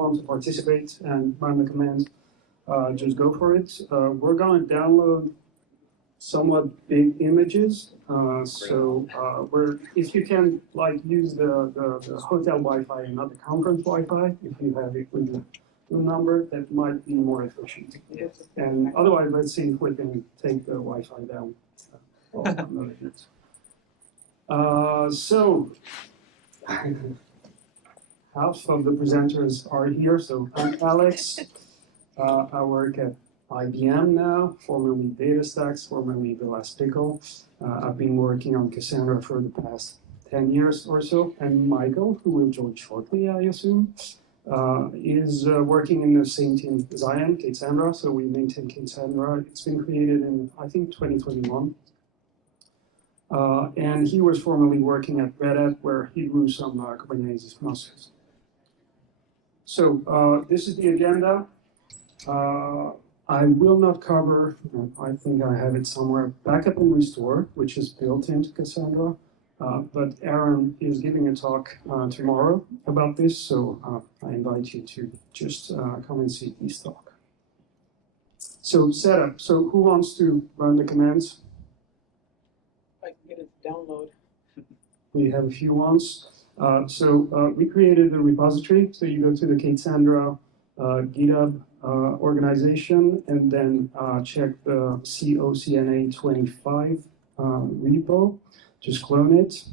want to participate and run the command, just go for it. We're going to download somewhat big images. If you can use the hotel Wi-Fi and not the conference Wi-Fi, if you have it with the number, that might be more efficient. And otherwise, let's see if we can take the Wi-Fi down. Half of the presenters are here. So I'm Alex. I work at IBM now, formerly DataStax, formerly The Last Pickle. I've been working on Cassandra for the past 10 years or so. And Michael, who will join shortly, I assume, is working in the same team as I am, K8ssandra. So we maintain K8ssandra. It's been created in, I think, 2021. And he was formerly working at Red Hat, where he grew some Kubernetes muscles. So this is the agenda. I will not cover, I think I have it somewhere, backup and restore, which is built into Cassandra. But Aaron is giving a talk tomorrow about this, so I invite you to just come and see his talk. So setup. So who wants to run the commands? I can get it to download. We have a few ones. We created a repository. So you go to the K8ssandra GitHub organization and then check the COCNA25 repo. Just clone it.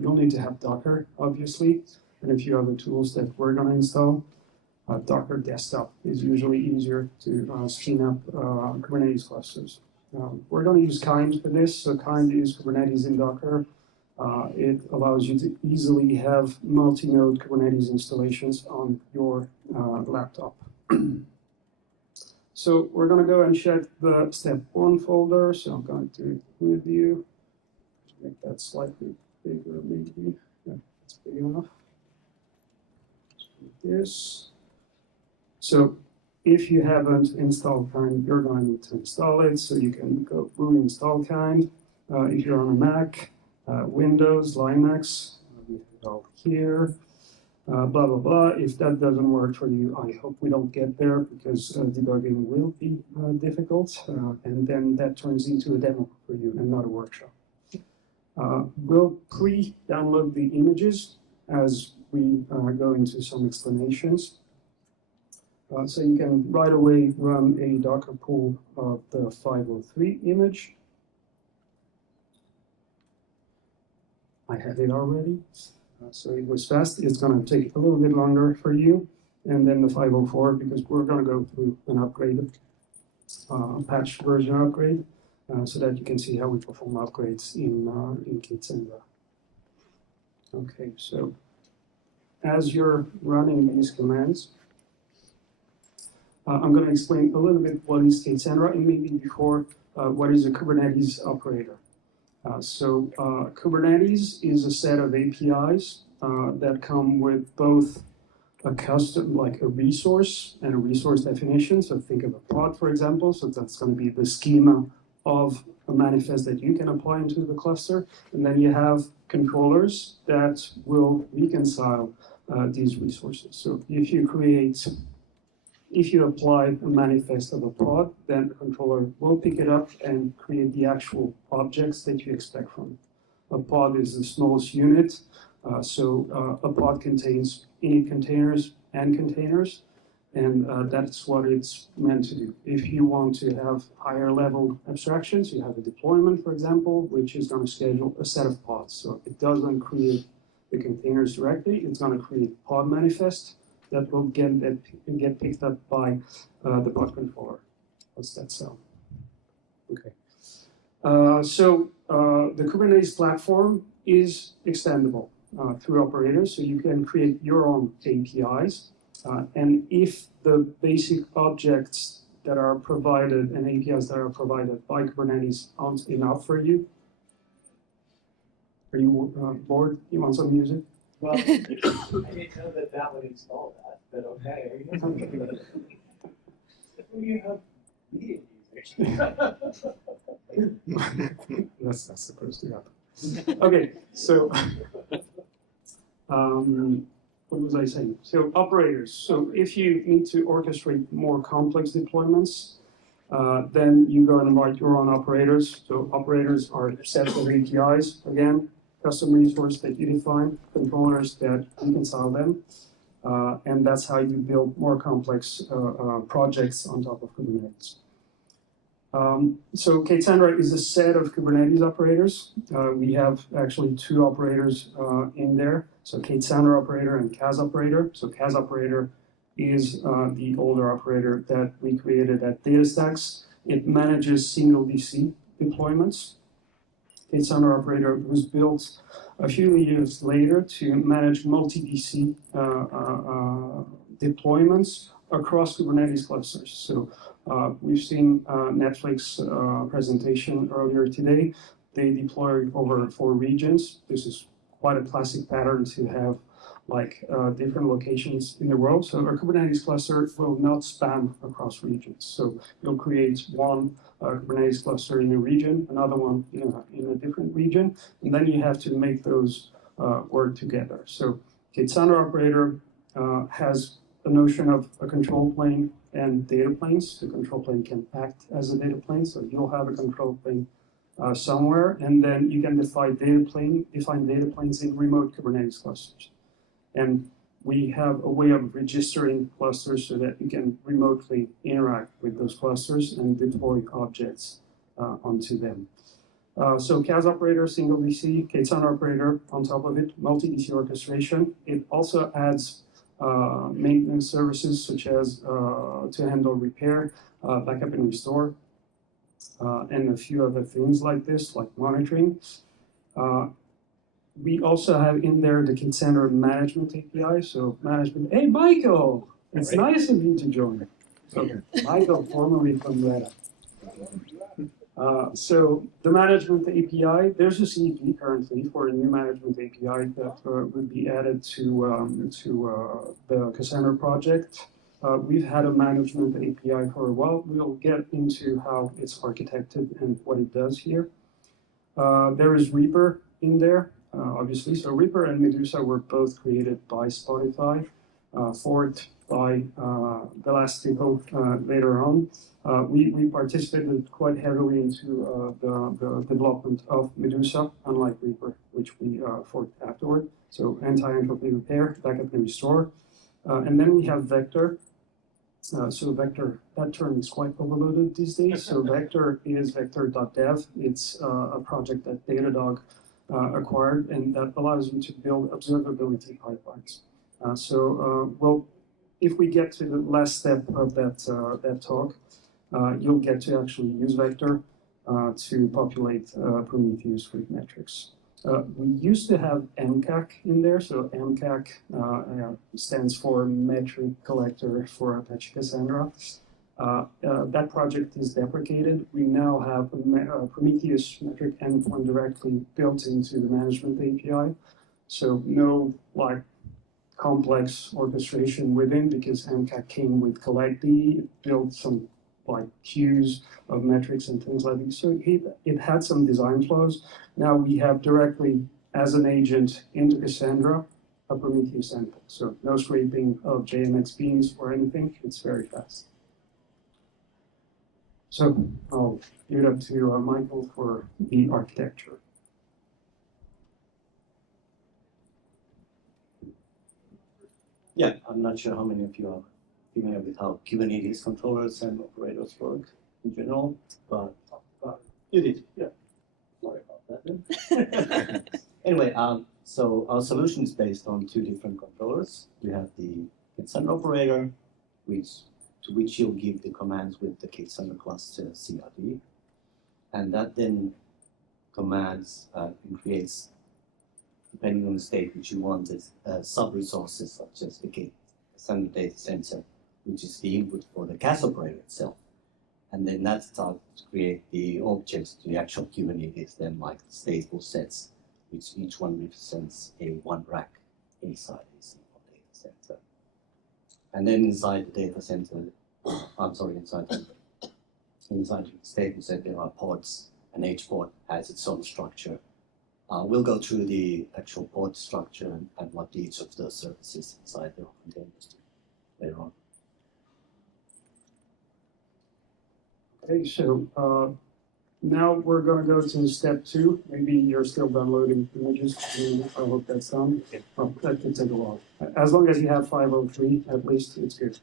You'll need to have Docker, obviously, and a few other tools that we're going to install. Docker desktop is usually easier to spin up Kubernetes clusters. We're going to use Kind for this. So Kind is Kubernetes in Docker. It allows you to easily have multi-node Kubernetes installations on your laptop. So we're going to go and check the step 1 folder. So I'm going to with you. Make that slightly bigger, maybe. Yeah, that's big enough. Like this. So if you haven't installed Kind, you're going to need to install it. So you can go through install Kind. If you're on a Mac, Windows, Linux, we have it all here. Blah, blah, blah. If that doesn't work for you, I hope we don't get there because debugging will be difficult. And then that turns into a demo for you and not a workshop. We'll pre-download the images as we go into some explanations. So you can right away run a Docker pull of the 503 image. I have it already. So it was fast. It's going to take a little bit longer for you. And then the 504, because we're going to go through an upgrade, patch version upgrade, so that you can see how we perform upgrades in K8ssandra. Okay, so as you're running these commands, I'm going to explain a little bit what is K8ssandra and maybe before what is a Kubernetes operator. Kubernetes is a set of APIs that come with both a custom, like a resource and a resource definition. So think of a pod, for example. So that's going to be the schema of a manifest that you can apply into the cluster. And then you have controllers that will reconcile these resources. So if you apply a manifest of a pod, then the controller will pick it up and create the actual objects that you expect from it. A pod is the smallest unit, a pod contains init containers and containers, and that's what it's meant to do. If you want to have higher level abstractions, you have a deployment, for example, which is going to schedule a set of pods. So it doesn't create the containers directly, it's going to create pod manifest that will get picked up by the pod controller. What's that sound? Okay. The Kubernetes platform is extendable through operators, so you can create your own APIs. And if the basic objects that are provided and APIs that are provided by Kubernetes aren't enough for you, are you bored? You want some music? Well, I didn't know that would install that, but okay. You have media users. That's supposed to happen. Okay, so what was I saying? So operators. So if you need to orchestrate more complex deployments, then you go and write your own operators. So operators are a set of APIs, again, custom resource that you define, controllers that reconcile them. And that's how you build more complex projects on top of Kubernetes. So K8ssandra is a set of Kubernetes operators. We have actually two operators in there. So K8ssandra operator and KAS operator. So KAS operator is the older operator that we created at DataStax. It manages single DC deployments. K8ssandra operator was built a few years later to manage multi-DC deployments across Kubernetes clusters. So we've seen Netflix presentation earlier today. They deploy over 4 regions. This is quite a classic pattern to have like different locations in the world. So a Kubernetes cluster will not span across regions. So you'll create one Kubernetes cluster in a region, another one in a different region, and then you have to make those work together. So K8ssandra operator has a notion of a control plane and data planes. The control plane can act as a data plane, so you'll have a control plane somewhere, and then you can define data planes in remote Kubernetes clusters. And we have a way of registering clusters so that you can remotely interact with those clusters and deploy objects onto them. So KAS operator, single DC, K8ssandra operator on top of it, multi-DC orchestration. It also adds maintenance services such as to handle repair, backup and restore, and a few other things like this, like monitoring. We also have in there the K8ssandra management API. So management, hey Michael, it's nice of you to join. So Michael, formerly from Reta. So the management API, there's a CEP currently for a new management API that would be added to the Cassandra project. We've had a management API for a while. We'll get into how it's architected and what it does here. There is Reaper in there, obviously. So Reaper and Medusa were both created by Spotify, forked by the last people later on. We participated quite heavily into the development of Medusa, unlike Reaper, which we forked afterward. So anti-entropy repair, backup and restore. And then we have Vector. So Vector, that term is quite overloaded these days. So Vector is vector.dev. It's a project that Datadog acquired, and that allows you to build observability pipelines. Well, if we get to the last step of that talk, you'll get to actually use Vector to populate Prometheus with metrics. We used to have MCAC in there, so MCAC stands for Metric Collector for Apache Cassandra. That project is deprecated. We now have a Prometheus metric endpoint directly built into the management API. So no like complex orchestration within, because MCAC came with collectd, it built some like queues of metrics and things like this. So it had some design flaws. Now we have directly as an agent into Cassandra a Prometheus endpoint. So no scraping of JMX beans or anything. It's very fast. So I'll give it up to Michael for the architecture. Yeah, I'm not sure how many of you are familiar with how Kubernetes controllers and operators work in general, but you did, yeah. Sorry about that. Anyway, so our solution is based on 2 different controllers. We have the Cassandra operator, to which you'll give the commands with the Cassandra cluster CRD, and that then commands and creates, depending on the state which you want, sub-resources such as the Cassandra data center, which is the input for the KAS operator itself. And then that starts to create the objects to the actual Kubernetes, then like the stateful sets, which each one represents a 1 rack inside a single data center. And then inside the data center, inside the stateful set, there are pods, and each pod has its own structure, We'll go through the actual port structure and what each of the services inside the containers do later on. Okay, so now we're going to go to step 2. Maybe you're still downloading images. I hope that's done. Oh, that could take a while. As long as you have 503, at least, it's good.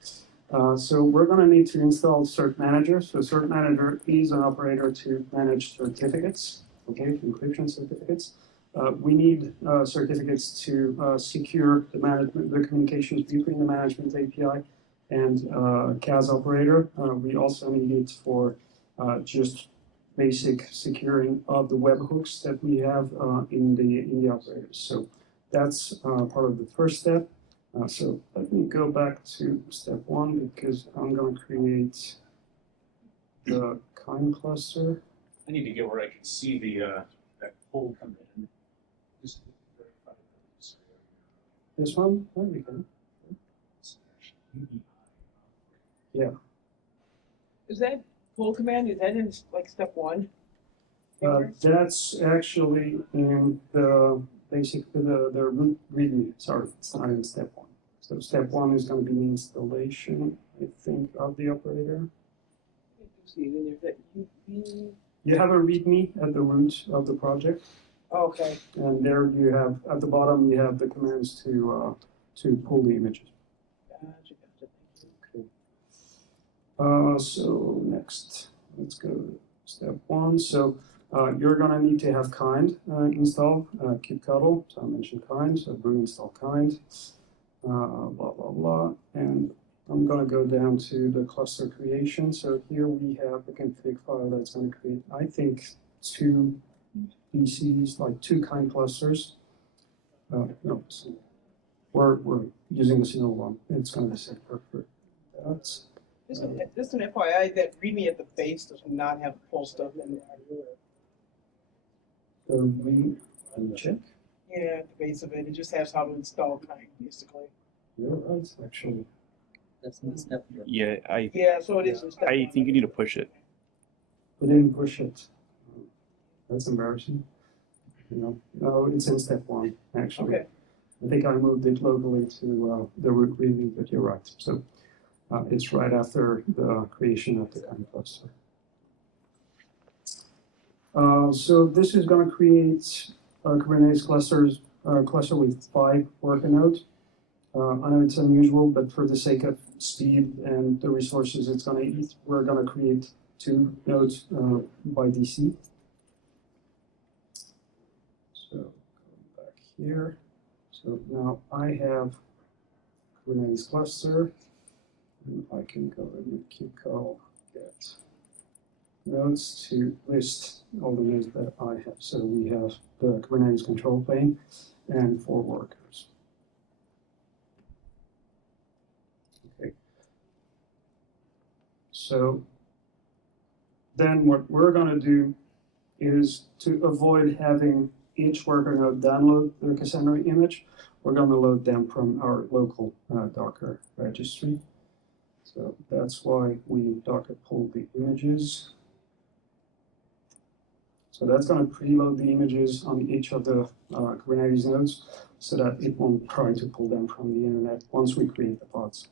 So we're going to need to install Cert Manager. So Cert Manager is an operator to manage certificates, okay, encryption certificates. We need certificates to secure the management, the communications between the management API and CAS operator. We also need it for just basic securing of the webhooks that we have in the operators. So that's part of the first step. So let me go back to step 1 because I'm going to create the kind cluster. I need to get where I can see the that pull come in. Just verify this. This one? Oh, we can. Yeah. Is that pull command, is that in like step 1? That's actually in the basic, the root readme. Sorry, it's not in step 1. So step 1 is going to be the installation, I think, of the operator. You have a readme at the root of the project. Okay. And there you have, at the bottom, you have the commands to pull the images. Gotcha. Okay. So next, let's go to step 1. So you're going to need to have kind installed, kubectl. So I mentioned kind, so brew install kind, blah, blah, blah. And I'm going to go down to the cluster creation. So here we have the config file that's going to create, I think, 2 PCs, like 2 kind clusters. No, we're using a single one. It's going to be set for that. Just an FYI, that README at the base does not have pull stuff in there. Let me check. Yeah, at the base of it, it just has how to install kind, basically. You're right, actually. That's in step. Yeah, Yeah, so it is in step I 1. think you need to push it. We didn't push it. That's embarrassing. No, it's in step 1, actually. Okay. I think I moved it locally to the root readme, but you're right. So it's right after the creation of the kind cluster. So this is going to create a Kubernetes cluster with 5 worker nodes. I know it's unusual, but for the sake of speed and the resources it's going to eat, we're going to create 2 nodes by DC. So go back here. So now I have Kubernetes cluster, and I can go and kubectl get nodes to list all the nodes that I have. So we have the Kubernetes control plane and 4 workers. Okay. So then what we're going to do is to avoid having each worker node download the Cassandra image, we're going to load them from our local Docker registry. So that's why we Docker pull the images. So that's going to preload the images on each of the Kubernetes nodes so that it won't try to pull them from the internet once we create the pods.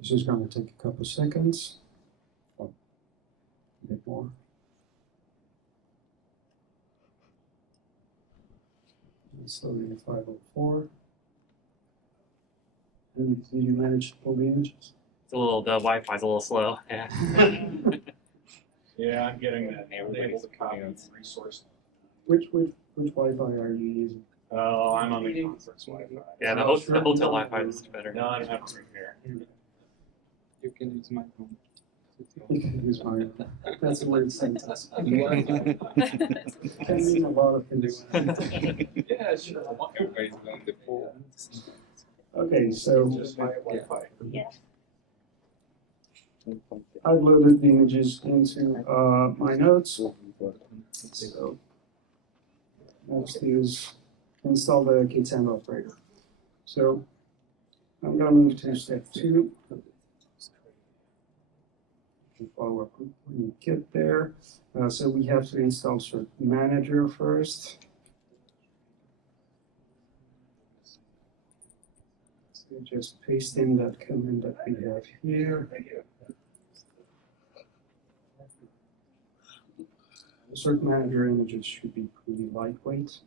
This is going to take a couple of seconds, or a bit more. It's loading at 504. And did you manage to pull the images? It's a little, the Wi-Fi's a little slow. Yeah. Yeah, I'm getting that. Able to copy resource. Which Wi-Fi are you using? Oh, I'm on the conference Wi-Fi. Yeah, the hotel Wi-Fi is better. No, I don't have to repair. You can use my phone. You can use mine. That's a weird sentence. Can mean a lot of things. Yeah, sure. Everybody's on the phone. Okay, so Just my Wi-Fi. I've loaded the images into my notes. So next is install the K8ssandra operator. So I'm going to move to step 2. Follow up when you get there. So we have to install cert manager first. So just paste in that command that we have here. The cert manager images should be pretty lightweight.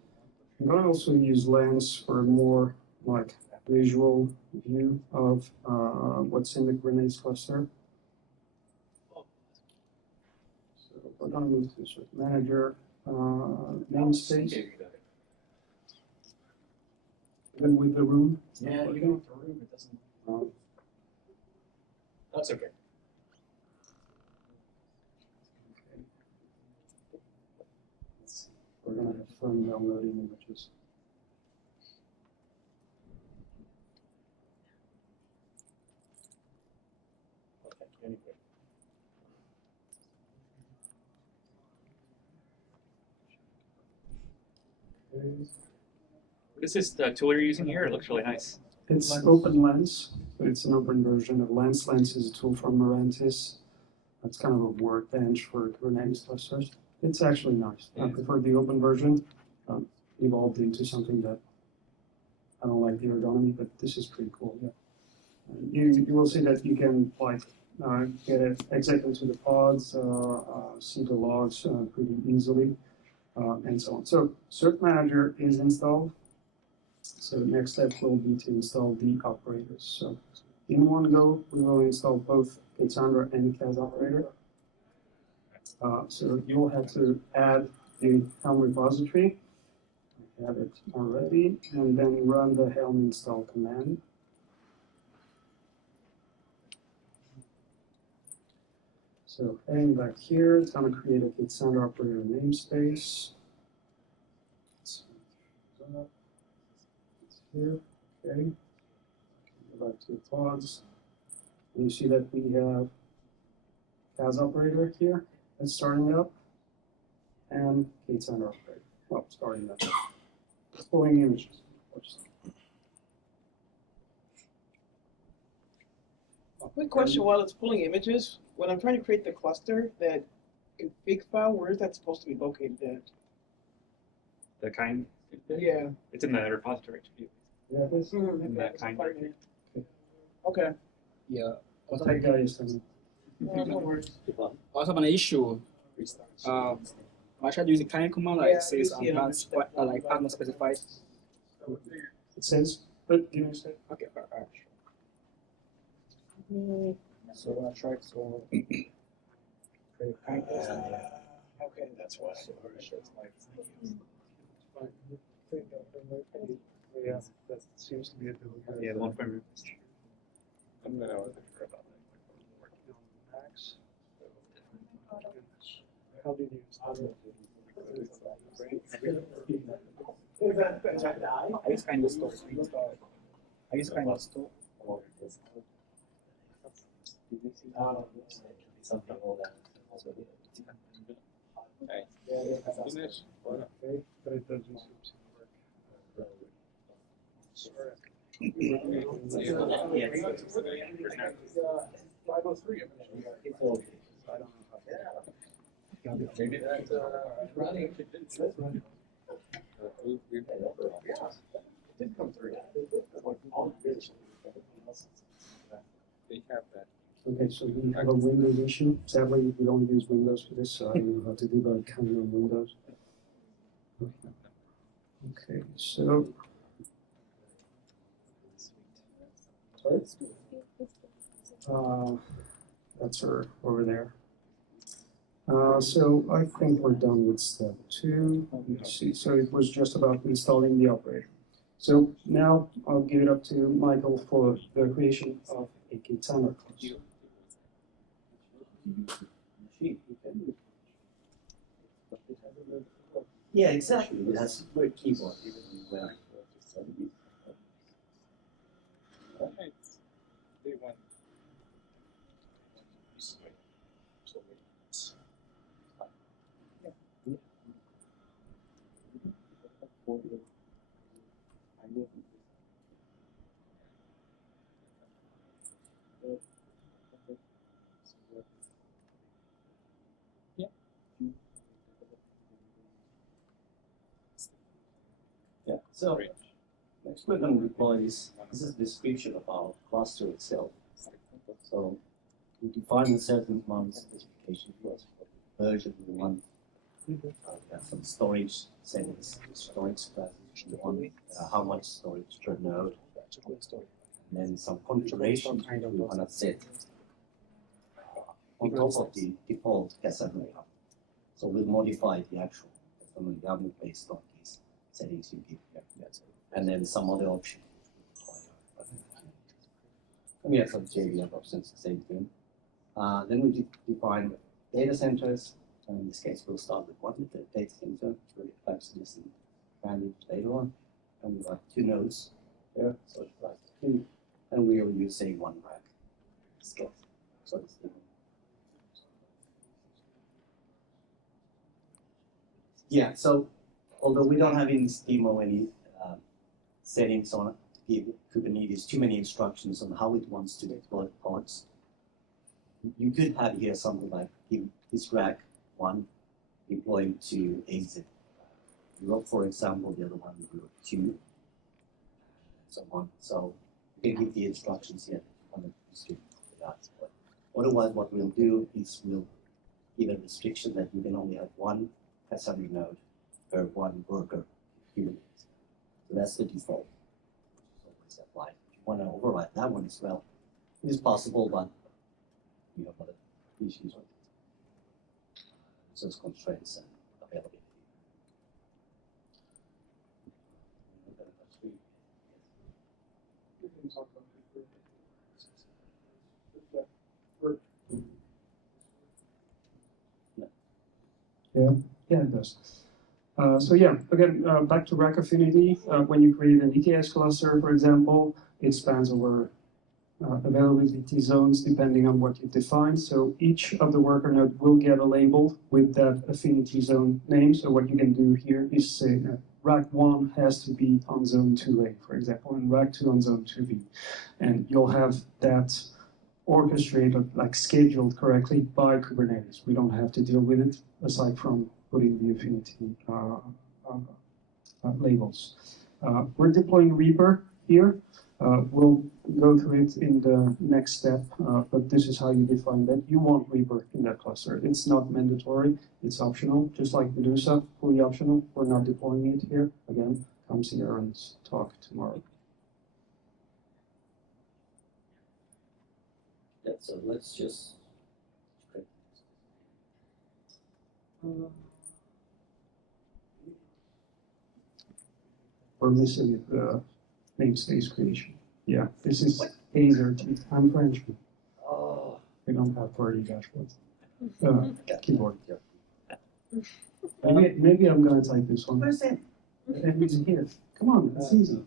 I'm going to also use Lens for a more like visual view of what's in the Kubernetes cluster. So we're going to move to cert manager namespace. Even with the room. Yeah, you go with the room, it doesn't. That's okay. We're going to have fun downloading images. Okay, anyway. What is this tool you're using here? It looks really nice. It's Open Lens, so it's an open version of Lens. Lens is a tool from Mirantis. It's kind of a workbench for Kubernetes clusters. It's actually nice. I prefer the open version. Evolved into something that I don't like the ergonomy, but this is pretty cool. Yeah. You will see that you can like get it exactly to the pods, see the logs pretty easily, and so on. So cert manager is installed. So the next step will be to install the operators. So in one go, we will install both Cassandra and Cas operator. So you'll have to add the Helm repository. I have it already, and then run the Helm install command. So heading back here, it's going to create a Cassandra operator namespace. It's here, okay. Go back to the pods. And you see that we have Cas operator here. It's starting up, and K8ssandra operator. Well, starting up. Pulling images, of course. Quick question while it's pulling images, when I'm trying to create the cluster, that config file, where is that supposed to be located at? The kind. Yeah. It's in the repository. Yeah, this In that kind. Okay. Yeah. I'll take K8ssandra. No worries. I also have an issue. I tried using kind command like Yeah, it says I see it on the like not specified. It says, but give me a sec. Okay, alright. So I tried so create kind. Okay, that's why. Yeah, that seems to be a delivery. Yeah, the one from. I'm gonna Max. How did you install it? I use kind of store. I use kind of store. Finish. Okay, but it doesn't seem to work. Sorry. They have that. Okay, so we have a Windows issue. Sadly, we don't use Windows for this, so I don't know how to do that kind of Windows. Okay, so. Sorry? That's her over there. So I think we're done with step 2. Let's see. So it was just about installing the operator. So now I'll give it up to Michael for the creation of a Cassandra class. Yeah, exactly. It has a great keyboard. They want So next we're going to deploy this. This is a description of our cluster itself. So we define a certain amount of specification for version we want. We have some storage settings, storage classes we want, how much storage per node, and then some configuration we want to set on top of the default Cassandra. So we'll modify the actual Cassandra YAML based on these settings you give here. And then some other options. And we have some JVM options, the same thing. Then we define data centers. And in this case, we'll start with one data center, really types this and expand it later on. And we've got 2 nodes here, so it's like 2. And we'll use say 1 rack. In this case. So it's yeah, so although we don't have in this demo any settings on give Kubernetes too many instructions on how it wants to deploy pods, you could have here something like give this rack 1 deploying to AZ Europe, for example, the other one Europe 2, and so on. So you can give the instructions here on the distribute that. But otherwise, what we'll do is we'll give a restriction that you can only have 1 Cassandra node per 1 worker Kubernetes. So that's the default. Always applied. If you want to override that one as well, it is possible, but you have other issues with resource constraints and availability. Yeah, it does. So yeah, again, back to rack affinity. When you create an EKS cluster, for example, it spans over availability zones depending on what you define. So each of the worker nodes will get a label with that affinity zone name. So what you can do here is say rack 1 has to be on zone 2A, for example, and rack 2 on zone 2B. And you'll have that orchestrated, like scheduled correctly by Kubernetes. We don't have to deal with it aside from putting the affinity labels. We're deploying Reaper here. We'll go through it in the next step, but this is how you define that. You want Reaper in that cluster. It's not mandatory, it's optional, just like Medusa, fully optional. We're not deploying it here. Again, come see Aaron's talk tomorrow. Yeah, so let's just We're missing the namespace creation. Yeah, this is K8ssandra. I'm French. oh, We don't have QWERTY dashboards. Keyboard. Maybe I'm gonna type this one. where's that? And it's here. Come on, it's easy.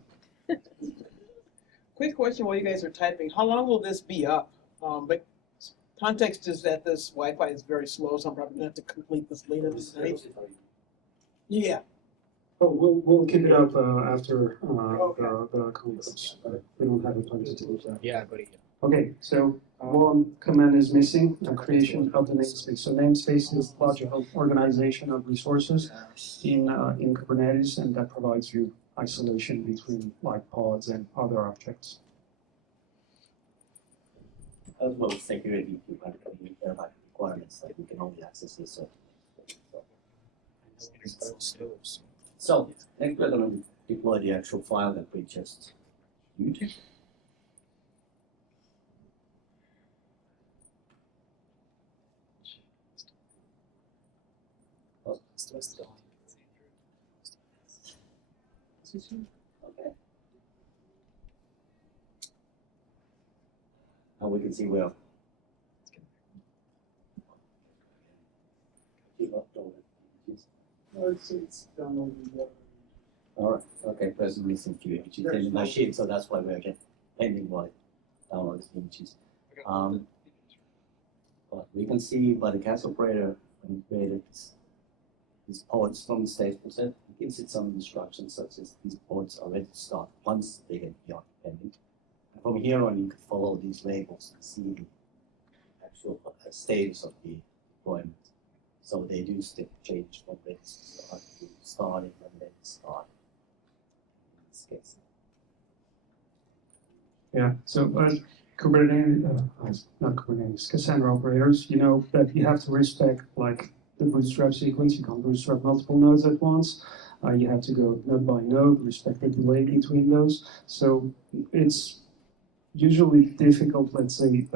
Quick question while you guys are typing. How long will this be up? But context is that this Wi-Fi is very slow, so I'm probably gonna have to complete this later tonight. Yeah. Oh, we'll keep it up after the conference. We don't have a plan to do that. Yeah, buddy. Okay, so one command is missing, the creation of the namespace. So namespace is logical organization of resources in Kubernetes, and that provides you isolation between like pods and other objects. As well as security, you have requirements that you can only access this. So next we're going to deploy the actual file that we just used. Okay. Now we can see where. All right. Okay. Present missing few images in my sheet, so that's why we're getting pending while download the images. But we can see by the CAS operator when it created these pods from the stateful set, it gives it some instructions such as these pods are ready to start once they get beyond pending. And from here on, you can follow these labels and see the actual status of the deployment. So they do change from ready to start to started when they start. case. Yeah, so Kubernetes, not Kubernetes, Cassandra operators, you know that you have to respect like the bootstrap sequence. You can't bootstrap multiple nodes at once. You have to go node by node, respect the delay between those. So it's usually difficult, let's say,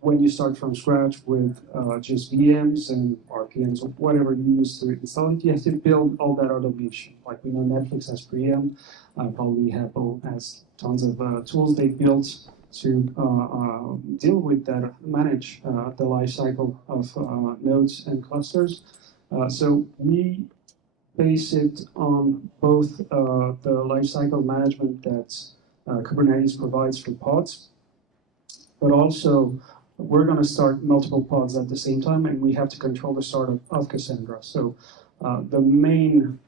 when you start from scratch with just VMs and RPMs or whatever you use to install it, you have to build all that automation. Like we know Netflix has Preem, probably Apple has tons of tools they built to deal with that, manage the life cycle of nodes and clusters. So we base it on both the lifecycle management that Kubernetes provides for pods, but also we're going to start multiple pods at the same time, and we have to control the start of Cassandra. So the main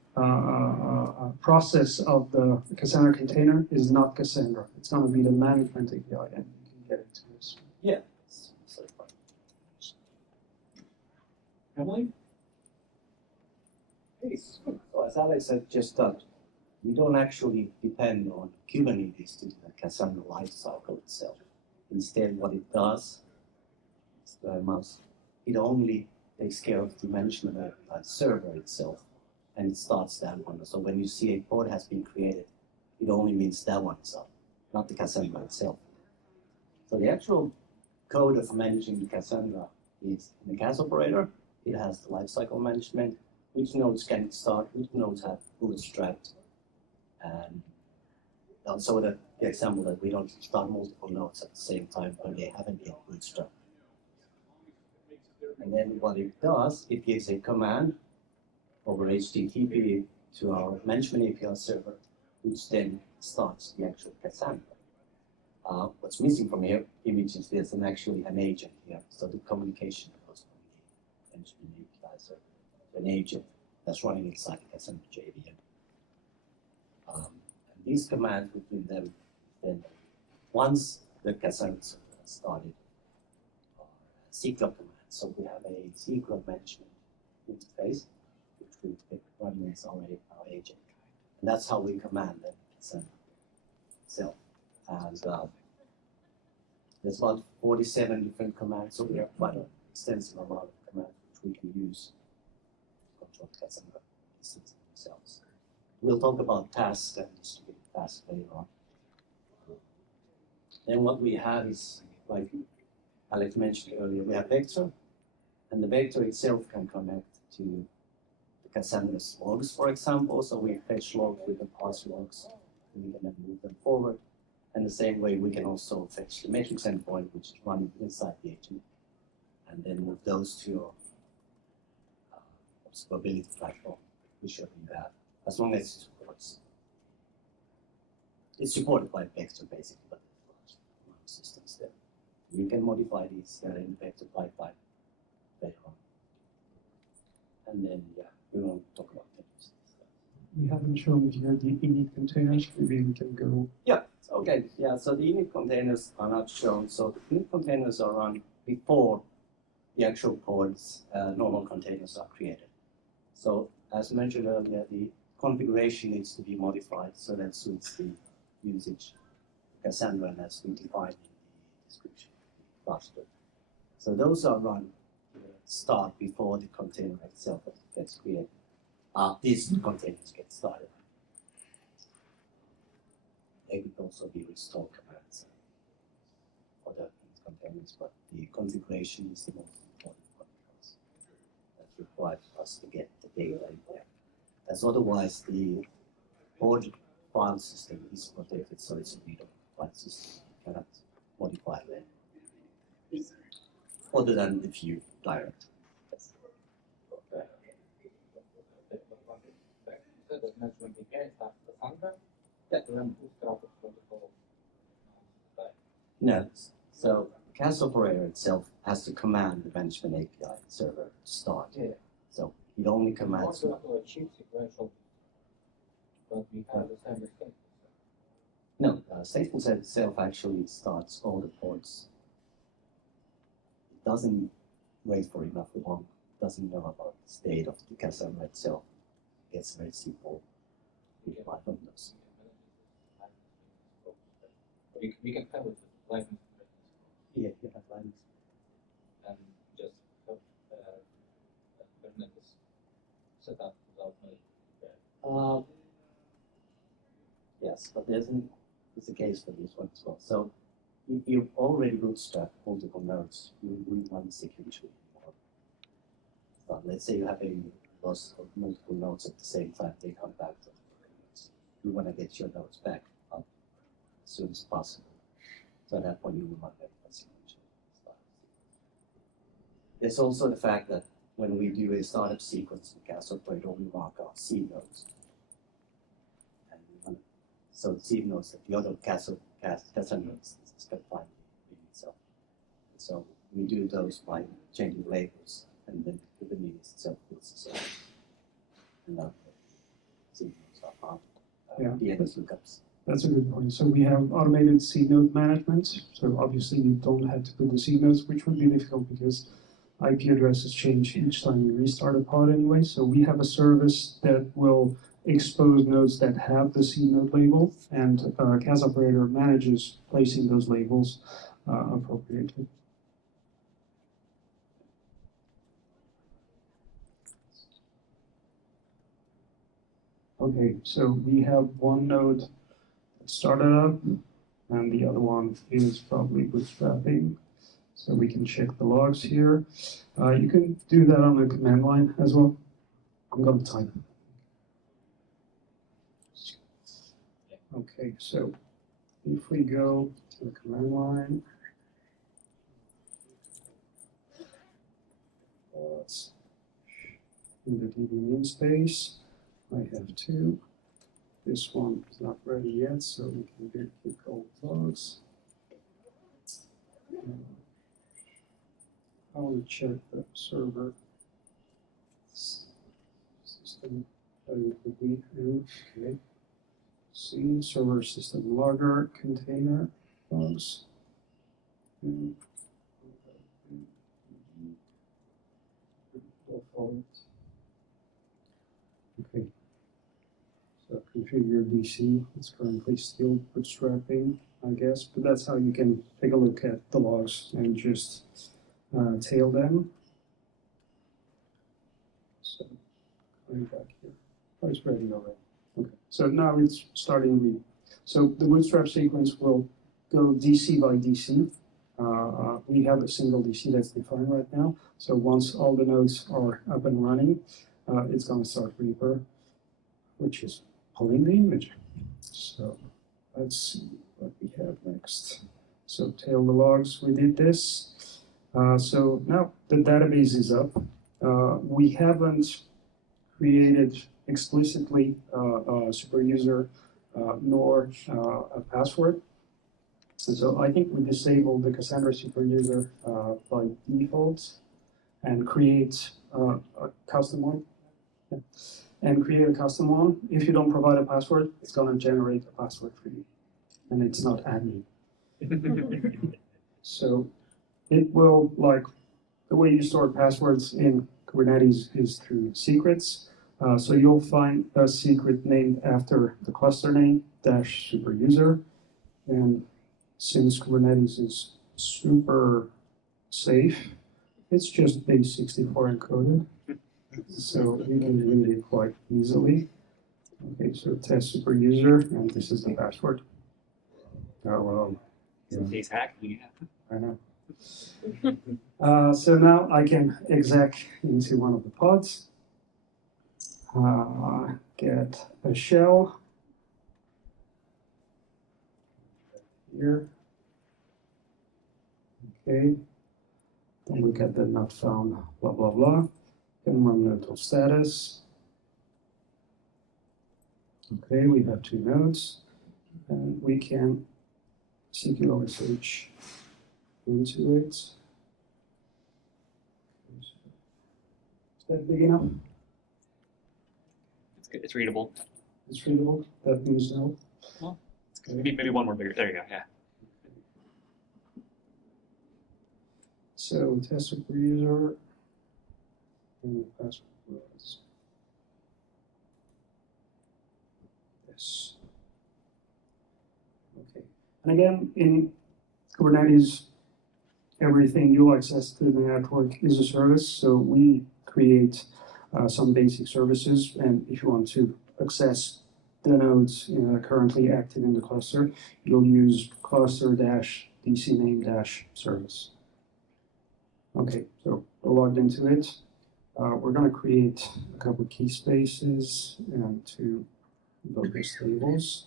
process of the Cassandra container is not Cassandra. It's going to be the management API, and you can get into this. Yeah. Emily? So as Alex said just that, we don't actually depend on Kubernetes to do the Cassandra lifecycle itself. Instead, what it does is it only takes care of the management of the server itself, and it starts that one. So when you see a pod has been created, it only means that one is up, not the Cassandra itself. So the actual code of managing the Cassandra is in the Cass operator. It has the lifecycle management, which nodes can start, which nodes have bootstrapped, and also the example that we don't start multiple nodes at the same time when they haven't yet bootstrapped. And then what it does, it gives a command over HTTP to our management API server, which then starts the actual Cassandra. What's missing from here, images, there's actually an agent here, so the communication goes from the management API server to an agent that's running inside the Cassandra JVM. And these commands between them, then once the Cassandra server has started, SQL commands. So we have a SQL management interface, which we pick running as our agent. And that's how we command the Cassandra itself. And there's about 47 different commands, so we have quite an extensive amount of commands which we can use to control Cassandra instances themselves. We'll talk about tasks and distributed tasks later on. Then what we have is, like Alex mentioned earlier, we have vector, and the vector itself can connect to the Cassandra's logs, for example. So we fetch logs with the parse logs, and we can then move them forward. And the same way, we can also fetch the metrics endpoint, which is running inside the agent, and then move those to your observability platform. We should do that as long as it supports. It's supported by vector basically, but there's systems there. You can modify these in vector pipeline later on. And then, yeah, we won't talk about that. We haven't shown here the init containers. Maybe we can go. Yeah, okay. Yeah, so the init containers are not shown. So the init containers are run before the actual pods, normal containers are created. So as mentioned earlier, the configuration needs to be modified so that suits the usage of Cassandra as we defined in the description cluster. So those are run start before the container itself gets created. These containers get started. They could also be restore commands for the containers, but the configuration is the most important one because that's required for us to get the data in there. As otherwise, the pod file system is protected, so it's a read-only file system. You cannot modify them other than the view direct. No. So the Cass operator itself has to command the management API server to start. Yeah. So it only commands. No, stateful set itself actually starts all the pods. It doesn't wait for enough long. It doesn't know about the state of the Cassandra itself. It's very simple. But we can have it live Yeah, you have lines. and just have Kubernetes set up without no. Yes, but there's a case for this one as well. So if you've already bootstrapped multiple nodes, you wouldn't want security anymore. But let's say you have a loss of multiple nodes at the same time, they come back to Kubernetes. You want to get your nodes back up as soon as possible. So at that point, you will not have a security. There's also the fact that when we do a startup sequence in Gas Operator, we mark our seed nodes. And we want so the seed nodes that the other Cassandra is specified in itself. So we do those by changing labels, and then Kubernetes itself builds itself. And that seed nodes are part of the NS lookups. That's a good point. So we have automated seed node management. So obviously you don't have to put the seed nodes, which would be difficult because IP addresses change each time you restart a pod anyway. So we have a service that will expose nodes that have the seed node label, and Cas Operator manages placing those labels appropriately. Okay, so we have one node that started up, and the other one is probably bootstrapping. So we can check the logs here. You can do that on the command line as well. I'm going to type. Okay, so if we go to the command line, in the DB namespace, I have two. This one is not ready yet, so we can do keep all logs. I want to check the server system. Okay. See server system logger container logs. Okay. So configure DC. It's currently still bootstrapping, I guess, but that's how you can take a look at the logs and just tail them. So going back here. Oh, it's ready already. Okay. So now it's starting read. So the bootstrap sequence will go DC by DC. We have a single DC that's defined right now. So once all the nodes are up and running, it's going to start Reaper, which is pulling the image. So let's see what we have next. So tail the logs, we did this. So now the database is up. We haven't created explicitly a super user nor a password. So I think we disable the Cassandra super user by default and create a custom one. Yeah. And create a custom one. If you don't provide a password, it's going to generate a password for you. And it's not admin. So it will, like, the way you store passwords in Kubernetes is through secrets. So you'll find a secret named after the cluster name, --superuser. And since Kubernetes is super safe, it's just base 64 encoded. So we can read it quite easily. Okay, so test super user, and this is the password. Oh, well. Yeah. He's hacking. I know. So now I can exec into one of the pods, get a shell here. Okay, then we get the not found, blah, blah, blah. Can run node status. Okay, we have two nodes, and we can CQRSH into it. Is that big enough? It's good. It's readable. It's readable. That means no. Well, maybe one more bigger. There you go. Yeah. So test super user and the password was this. Okay. And again, in Kubernetes, everything you access to the network is a service. So we create some basic services, and if you want to access the nodes currently active in the cluster, you'll use cluster-dc name-service. Okay, so we're logged into it. We're going to create a couple of key spaces and to build these tables.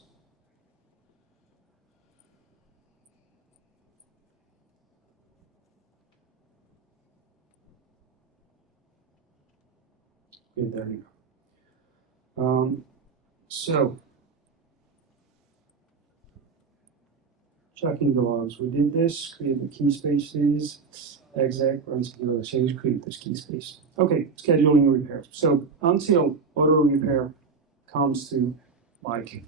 Okay, there you go. So, checking the logs. We did this, create the key spaces, exec, run security change, create this key space. Okay, scheduling repairs. So until auto repair comes to like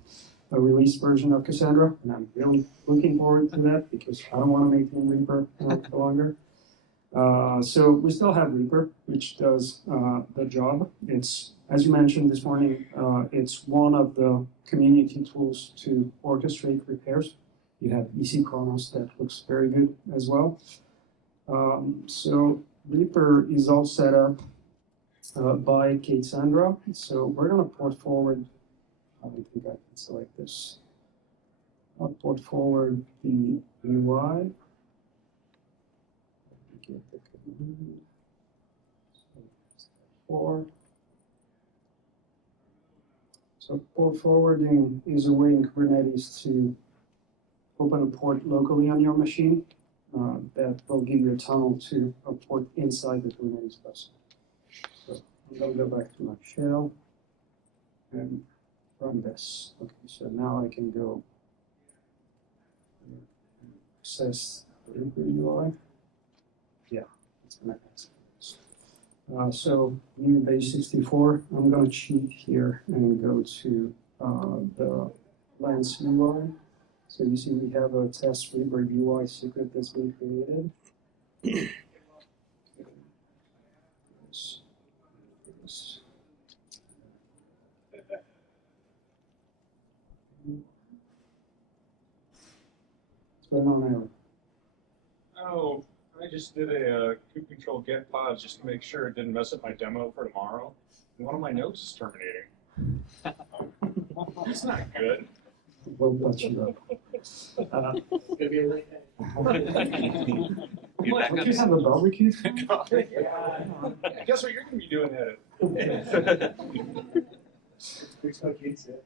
a release version of Cassandra, and I'm really looking forward to that because I don't want to make maintain Reaper for longer. So we still have Reaper, which does the job. It's, as you mentioned this morning, it's one of the community tools to orchestrate repairs. You have EC Chronos that looks very good as well. So Reaper is all set up by K8ssandra. So we're going to port forward, I think I can select this. I'll port forward the UI. Get the command. So port forwarding is a way in Kubernetes to open a port locally on your machine that will give you a tunnel to a port inside the Kubernetes cluster. So I'm going to go back to my shell and run this. Okay, so now I can go access the Reaper UI. Yeah, it's going to access. So new base 64, I'm going to cheat here and go to the Lens UI. So you see we have a test Reaper UI secret that's been created. What's going on there? Oh, I just did a kube control get pods just to make sure it didn't mess up my demo for tomorrow. And one of my nodes is terminating. It's not good. We'll let you know. It's gonna be a late day. You back Would up. you have a barbecue? Yeah, guess what you're going to be doing at There's no kids yet.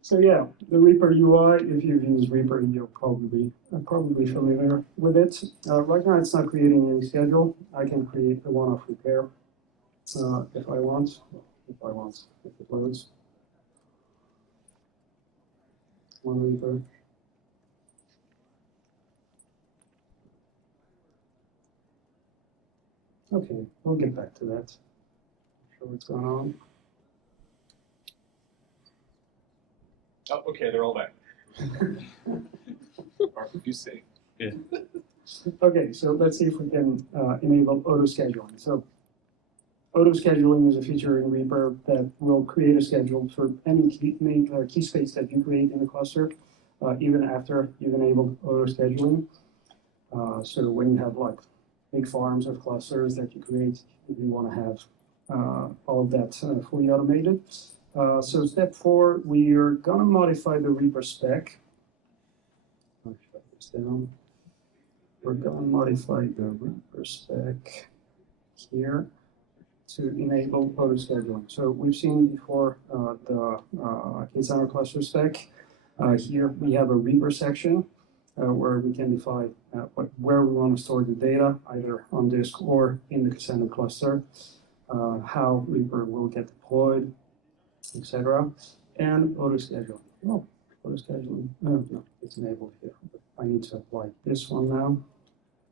So yeah, the Reaper UI, if you've used Reaper, you're probably familiar with it. Right now it's not creating any schedule. I can create a one-off repair if I want, if it loads. One Reaper. Okay, we'll get back to that. Not sure what's going on. Oh, okay, they're all back. Or if you say. Yeah. Okay, so let's see if we can enable auto scheduling. So auto scheduling is a feature in Reaper that will create a schedule for any key space that you create in the cluster, even after you've enabled auto scheduling. So when you have like big farms of clusters that you create, you want to have all of that fully automated. So step 4, we are going to modify the Reaper spec. I'll shut this down. We're going to modify the Reaper spec here to enable auto scheduling. So we've seen before the K8ssandra cluster spec. Here we have a Reaper section where we can define where we want to store the data, either on disk or in the Cassandra cluster, how Reaper will get deployed, etc. And auto scheduling. Oh, auto scheduling. No, it's enabled here. But I need to apply this one now.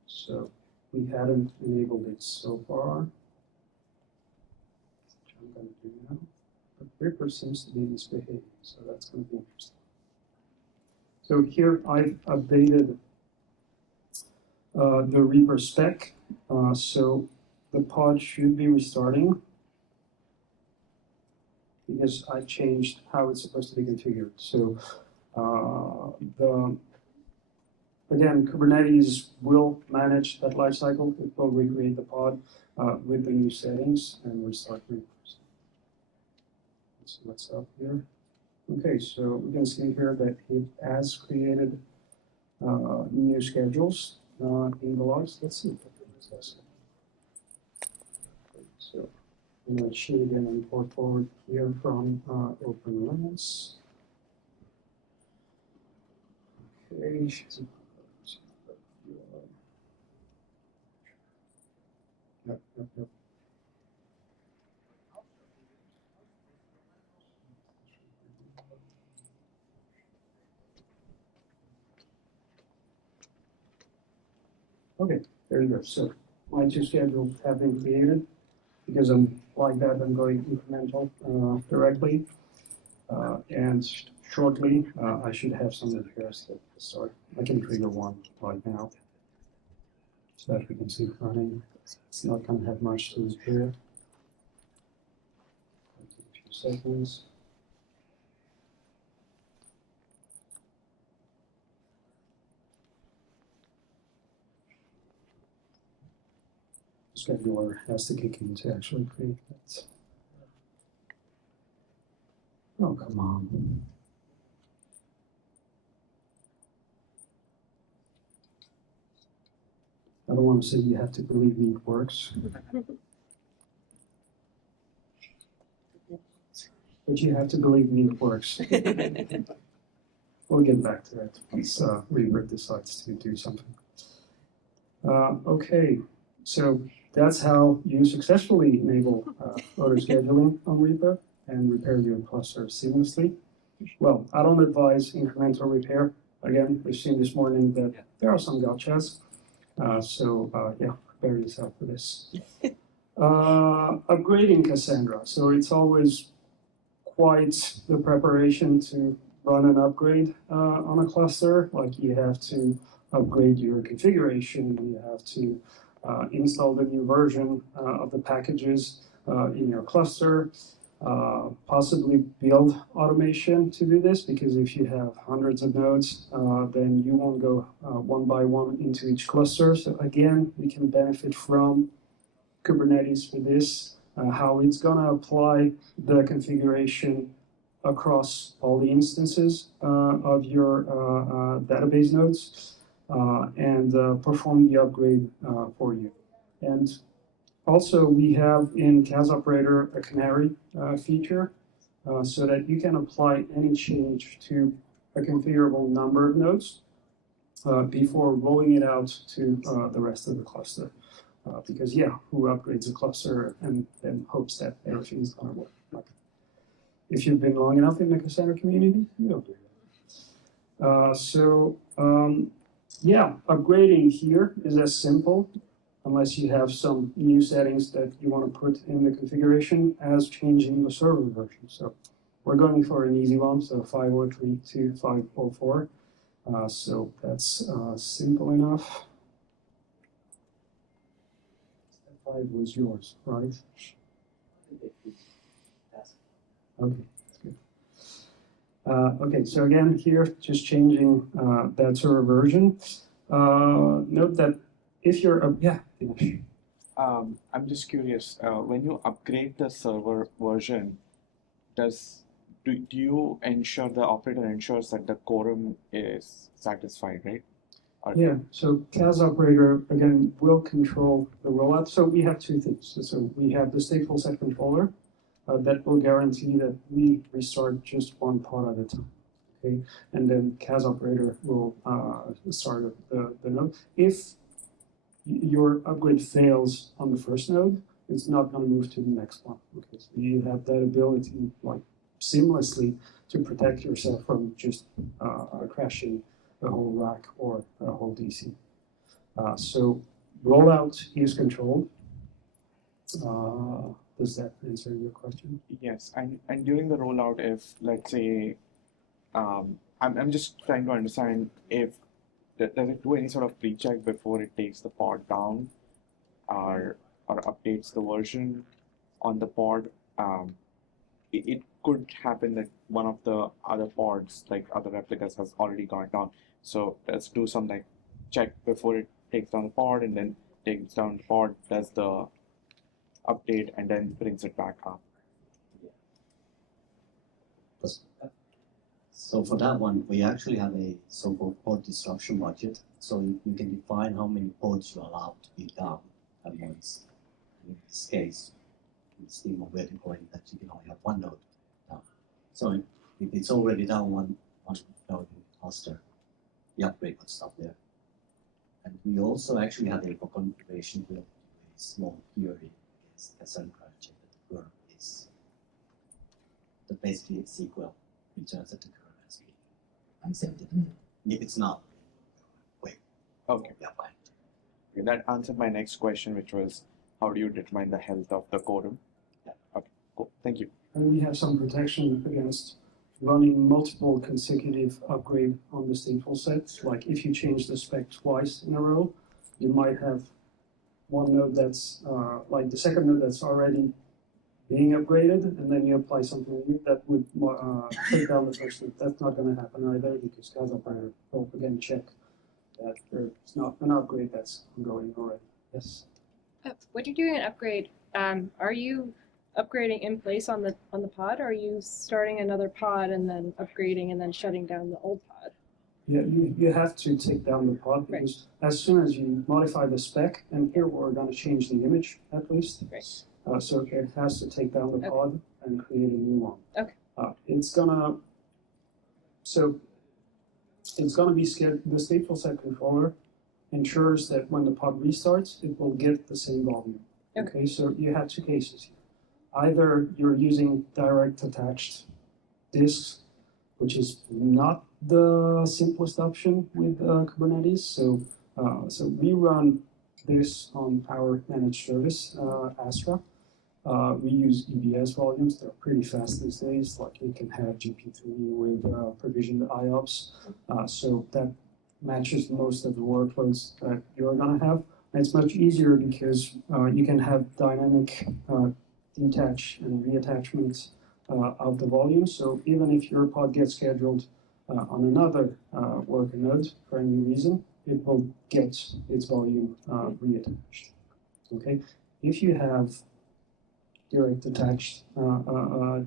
So we hadn't enabled it so far. Which I'm going to do now. But Reaper seems to be misbehaving, so that's going to be interesting. So here I've updated the Reaper spec. So the pod should be restarting because I changed how it's supposed to be configured. So the again, Kubernetes will manage that lifecycle. It will recreate the pod with the new settings and restart repos. Let's see what's up here. Okay, so we can see here that it has created new schedules in the logs. Let's see if I can do this. So I'm going to shoot again and report forward here from open limits. Okay. Yep. Okay, there you go. So my two schedules have been created. Because I'm like that, I'm going incremental directly. And shortly, I should have some repairs at the start. I can trigger one right now. So that we can see running. It's not going to have much to repair. A few seconds. Scheduler has to kick in to actually create that. Oh, come on. I don't want to say you have to believe me, it works. But you have to believe me, it works. We'll get back to that once Reaper decides to do something. Okay, so that's how you successfully enable auto-scheduling on Reaper and repair your cluster seamlessly. Well, I don't advise incremental repair. Again, we've seen this morning that there are some gotchas. Yeah, prepare yourself for this. Upgrading Cassandra. So it's always quite the preparation to run an upgrade on a cluster. Like you have to upgrade your configuration, you have to install the new version of the packages in your cluster, possibly build automation to do this, because if you have hundreds of nodes, then you won't go one by one into each cluster. So again, we can benefit from Kubernetes for this, how it's going to apply the configuration across all the instances of your database nodes and perform the upgrade for you. And also, we have in CAS Operator a canary feature so that you can apply any change to a configurable number of nodes before rolling it out to the rest of the cluster. Because yeah, who upgrades a cluster and then hopes that everything's going to work? If you've been long enough in the Cassandra community, you don't do that. Yeah, upgrading here is as simple, unless you have some new settings that you want to put in the configuration, as changing the server version. So we're going for an easy one, so 503 to 504. So that's simple enough. 5 was yours, right? Okay, that's good. Okay, so again, here, just changing that server version. Note that if you're, yeah, Dinesh. I'm just curious, when you upgrade the server version, do you ensure the operator ensures that the quorum is satisfied, right? Yeah, so CAS operator, again, will control the rollout. So we have two things. So we have the stateful set controller that will guarantee that we restart just one pod at a time. Okay, and then CAS operator will start the node. If your upgrade fails on the first node, it's not going to move to the next one. Okay, so you have that ability, like seamlessly, to protect yourself from just crashing the whole rack or a whole DC. So rollout is controlled. Does that answer your question? Yes, and during the rollout, if let's say, I'm just trying to understand if does it do any sort of pre-check before it takes the pod down, or updates the version on the pod? It could happen that one of the other pods, like other replicas, has already gone down. So let's do some like check before it takes down the pod, and then takes down the pod, does the update, and then brings it back up. So for that one, we actually have a so-called pod disruption budget. So you can define how many pods you're allowed to be down at once. In this case, it's the we're deploying that you can only have one node down. So if it's already down one node in the cluster, the upgrade would stop there. And we also actually had a configuration with a small query against Cassandra check that the kernel is that basically it's SQL returns that the kernel has been accepted. If it's not, wait, Okay. yeah, fine. Okay, that answered my next question, which was how do you determine the health of the quorum? Yeah. Okay, cool. Thank you. And we have some protection against running multiple consecutive upgrade on the stateful set. Like if you change the spec twice in a row, you might have one node that's like the second node that's already being upgraded, and then you apply something new that would take down the first node. That's not going to happen either because Cassandra will again check that there's not an upgrade that's ongoing already. Yes. When you're doing an upgrade, are you upgrading in place on the pod, or are you starting another pod and then upgrading and then shutting down the old pod? Yeah, you have to take down the pod because as soon as you modify the spec, and here we're going to change the image at least. Right. So it has to take down the pod and create a new one. Okay. It's gonna be scheduled. The stateful set controller ensures that when the pod restarts, it will get the same volume. Okay, so you have two cases here. Either you're using direct attached disks, which is not the simplest option with Kubernetes. So we run this on our managed service, Astra. We use EBS volumes. They're pretty fast these days. Like you can have GP3 with provisioned IOPS. So that matches most of the workloads that you're going to have. And it's much easier because you can have dynamic detach and reattachment of the volume. So even if your pod gets scheduled on another worker node for any reason, it will get its volume reattached. Okay, if you have direct attached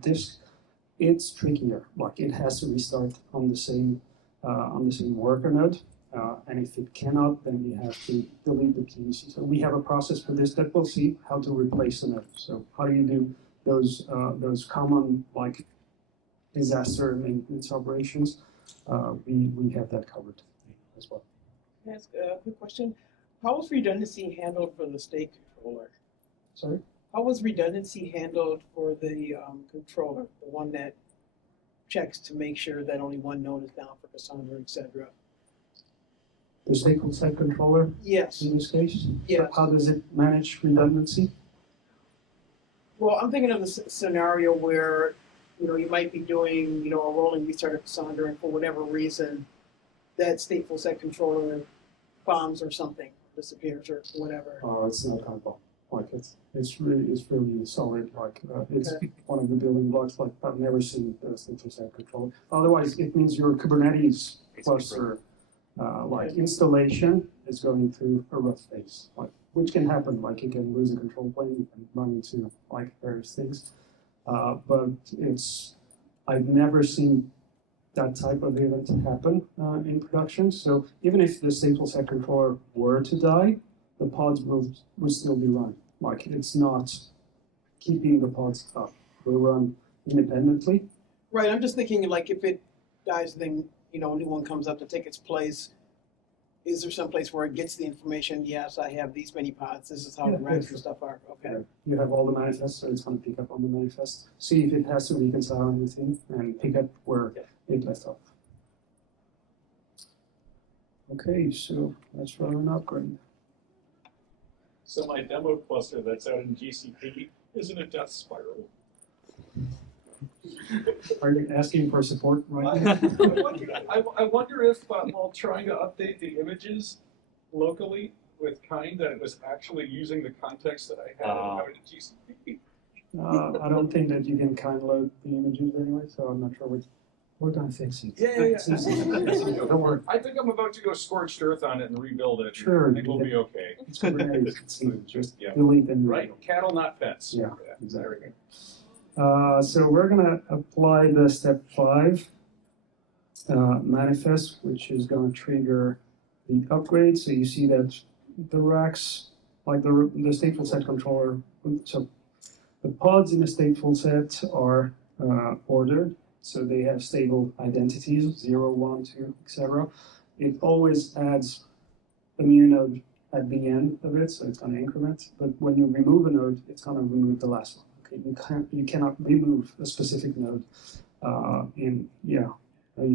disk, it's trickier. Like it has to restart on the same worker node, and if it cannot, then you have to delete the keys. So we have a process for this that we'll see how to replace the node. So how do you do those common like disaster maintenance operations? We have that covered as well. Can I ask a quick question? How was redundancy handled for the state controller? Sorry? How was redundancy handled for the controller, the one that checks to make sure that only one node is down for Cassandra, etc.? The stateful set controller Yes. in this case? Yes. How does it manage redundancy? Well, I'm thinking of the scenario where, you might be doing, a rolling restart of Cassandra, and for whatever reason, that stateful set controller bombs or something, disappears or whatever. Oh, it's not combo. Like it's really solid. Like it's one of the building blocks. Like I've never seen the stateful set controller. Otherwise, it means your Kubernetes cluster, like installation, is going through a rough phase. Like which can happen. Like you can lose a control plane, you can run into like various things. But I've never seen that type of event happen in production. So even if the stateful set controller were to die, the pods will still be run. Like it's not keeping the pods up. They run independently. Right, I'm just thinking like if it dies, then, a new one comes up to take its place. Is there some place where it gets the information? Yes, I have these many pods. This is how the rest of the stuff are. Okay. You have all the manifests, so it's going to pick up on the manifest. See if it has to reconcile anything and pick up where it left off. Okay, so let's run an upgrade. So my demo cluster that's out in GCP isn't a death spiral. Are you asking for support right now? I wonder if while trying to update the images locally with Kind, that it was actually using the context that I had out in GCP. I don't think that you can kind load the images anyway, so I'm not sure We're gonna fix it. Yeah. Don't worry. I think I'm about to go scorched earth on it and rebuild it. Sure. I think we'll be okay. It's Kubernetes. It's just Yeah. delete and Right, cattle, not pets. Yeah, There we go. So we're gonna apply the step 5 manifest, which is gonna trigger the upgrade. So you see that the racks, like the stateful set controller, so the pods in the stateful set are ordered, so they have stable identities, 0, 1, 2, etc. It always adds a new node at the end of it, so it's gonna increment. But when you remove a node, it's gonna remove the last one. Okay, you cannot remove a specific node. You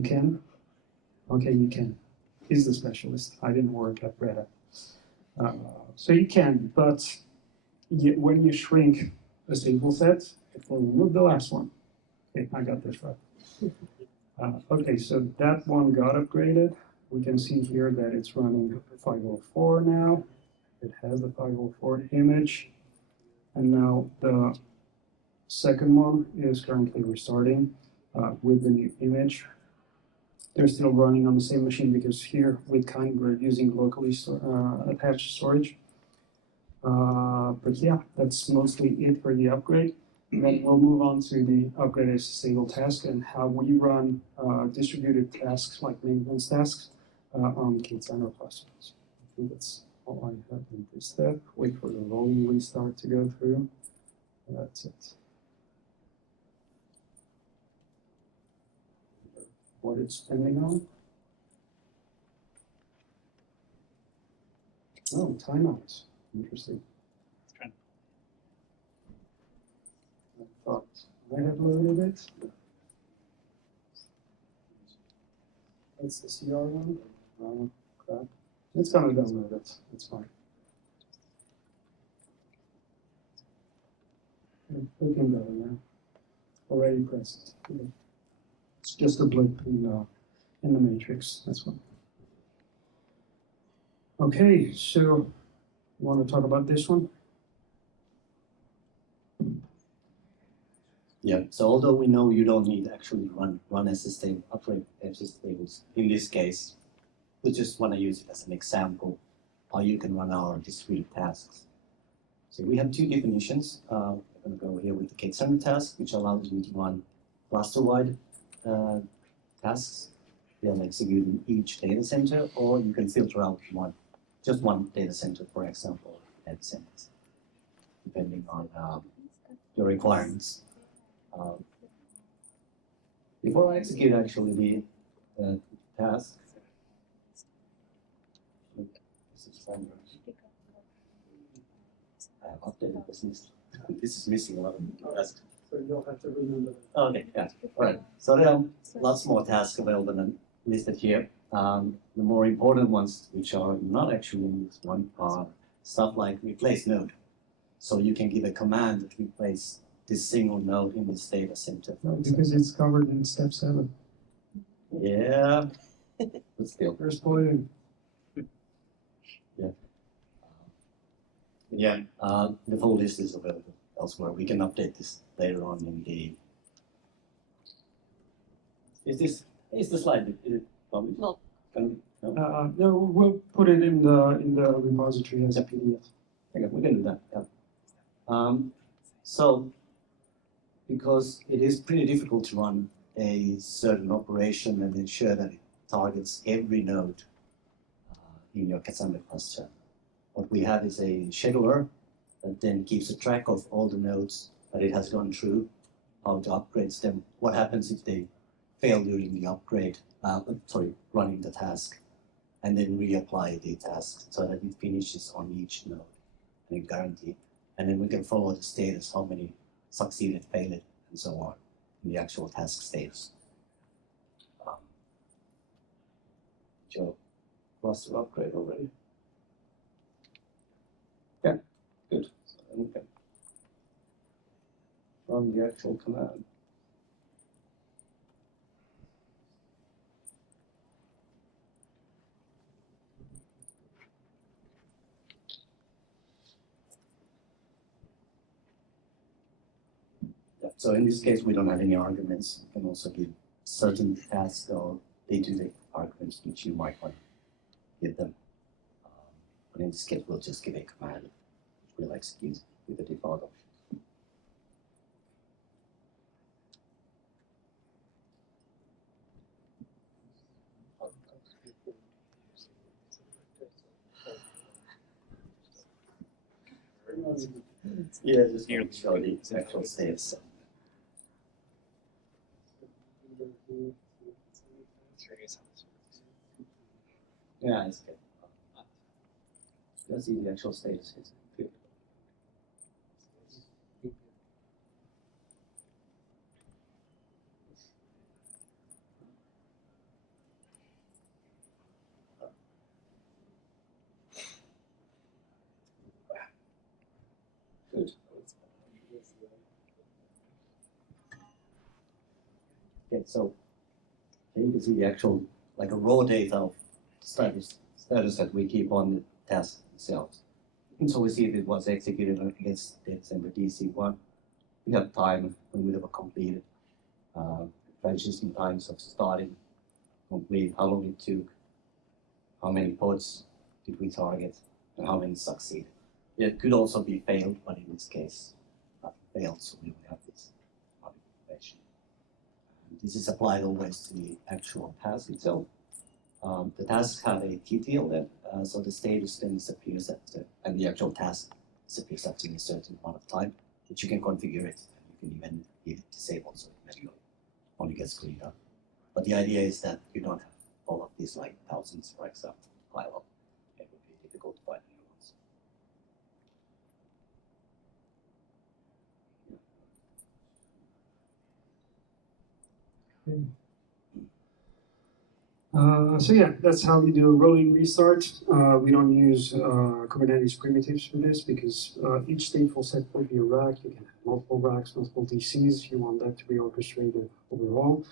can. Okay, you can. He's the specialist. I didn't work at Red Hat. So you can, but when you shrink a stateful set, it will remove the last one. Okay, I got this right. Okay, so that one got upgraded. We can see here that it's running 504 now. It has the 504 image. And now the second one is currently restarting with the new image. They're still running on the same machine because here with Kind we're using locally attached storage. But yeah, that's mostly it for the upgrade. And then we'll move on to the upgrade as a single task and how we run distributed tasks like maintenance tasks on K8ssandra clusters. I think that's all I have in this step. Wait for the volume restart to go through. That's it. What it's depending on. Oh, timeouts. Interesting. I thought I had loaded it. That's the CR one. Oh, crap. It's gonna download it. It's fine. We can go now. Already pressed. Yeah. It's just a blip in the matrix. That's one. Okay, so you want to talk about this one? Yeah, so although we know you don't need actually run SSD, upgrade SSDs, in this case, we just want to use it as an example how you can run our discrete tasks. So we have two definitions. I'm going to go here with the K8ssandra task, which allows you to run cluster-wide tasks. They'll execute in each data center, or you can filter out just one data center, for example, data centers, depending on your requirements. Before I execute actually the task, this is I have updated this list. This is missing a lot of tasks. So you'll have to remember. Okay, yeah, all right. So there are lots more tasks available than listed here. The more important ones, which are not actually in this one, are stuff like replace node. So you can give a command that replace this single node in this data center. No, because it's covered in step 7. Yeah, but still. They're spoiling. Yeah, the full list is available elsewhere. We can update this later on in the. Is the slide? Is it published? No. No? No, we'll put it in the repository as a PDF. Okay, we can do that. Yeah. So, because it is pretty difficult to run a certain operation and ensure that it targets every node in your Cassandra cluster, what we have is a scheduler that then keeps a track of all the nodes that it has gone through, how to upgrade them, what happens if they fail during the upgrade, running the task, and then reapply the task so that it finishes on each node and guarantee. And then we can follow the status, how many succeeded, failed, and so on in the actual task status. Joe, cluster upgrade already? Yeah, good. So then we can run the actual command. So in this case, we don't have any arguments. We can also give certain tasks or day-to-day arguments which you might want to give them. But in this case, we'll just give a command which will execute with the default option. Yeah, just Here. show the actual status. Yeah, it's good. Let's see the actual status. It's good. Good. Okay, so you can see the actual, like a raw data of status that we keep on the task itself. And so we see if it was executed against December DC1. We have time when we were completed, transition times of starting, complete, how long it took, how many pods did we target, and how many succeeded. It could also be failed, but in this case, failed, so we don't have this information. This is applied always to the actual task itself. The tasks have a TTL then, so the status then disappears and the actual task disappears after a certain amount of time, but you can configure it. You can even leave it disabled so it manually only gets cleaned up. But the idea is that you don't have all of these like thousands, for example, pile up. It would be difficult to find new ones. So yeah, that's how we do a rolling restart. We don't use Kubernetes primitives for this because each stateful set will be a rack. You can have multiple racks, multiple DCs if you want that to be orchestrated overall.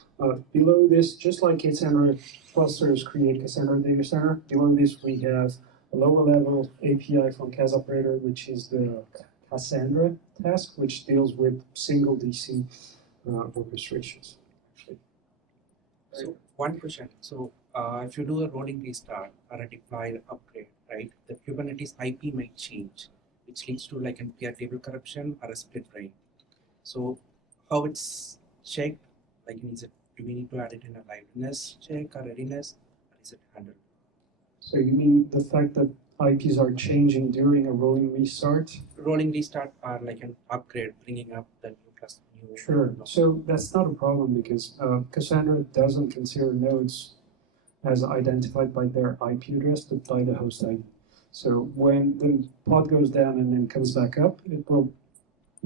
Below this, just like Cassandra clusters create Cassandra data center, below this we have a lower level API from Cassoperator, which is the Cassandra task, which deals with single DC orchestrations. So one question. So if you do a rolling restart or a deploy upgrade, right, the Kubernetes IP might change, which leads to like a peer table corruption or a split brain. So how it's checked? Like, do we need to add it in a liveness check or readiness, or is it handled? So you mean the fact that IPs are changing during a rolling restart? Rolling restart or like an upgrade, bringing up the new cluster. Sure. So that's not a problem because Cassandra doesn't consider nodes as identified by their IP address, but by the host ID. So when the pod goes down and then comes back up, it will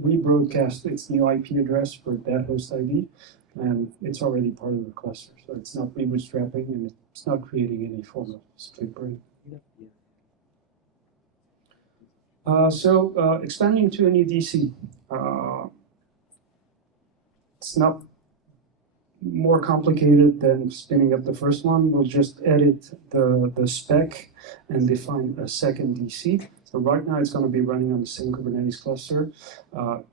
rebroadcast its new IP address for that host ID, and it's already part of the cluster. So it's not rebootstrapping and it's not creating any form of split brain. Expanding to a new DC. It's not more complicated than spinning up the first one. We'll just edit the spec and define a second DC. So right now it's going to be running on the same Kubernetes cluster.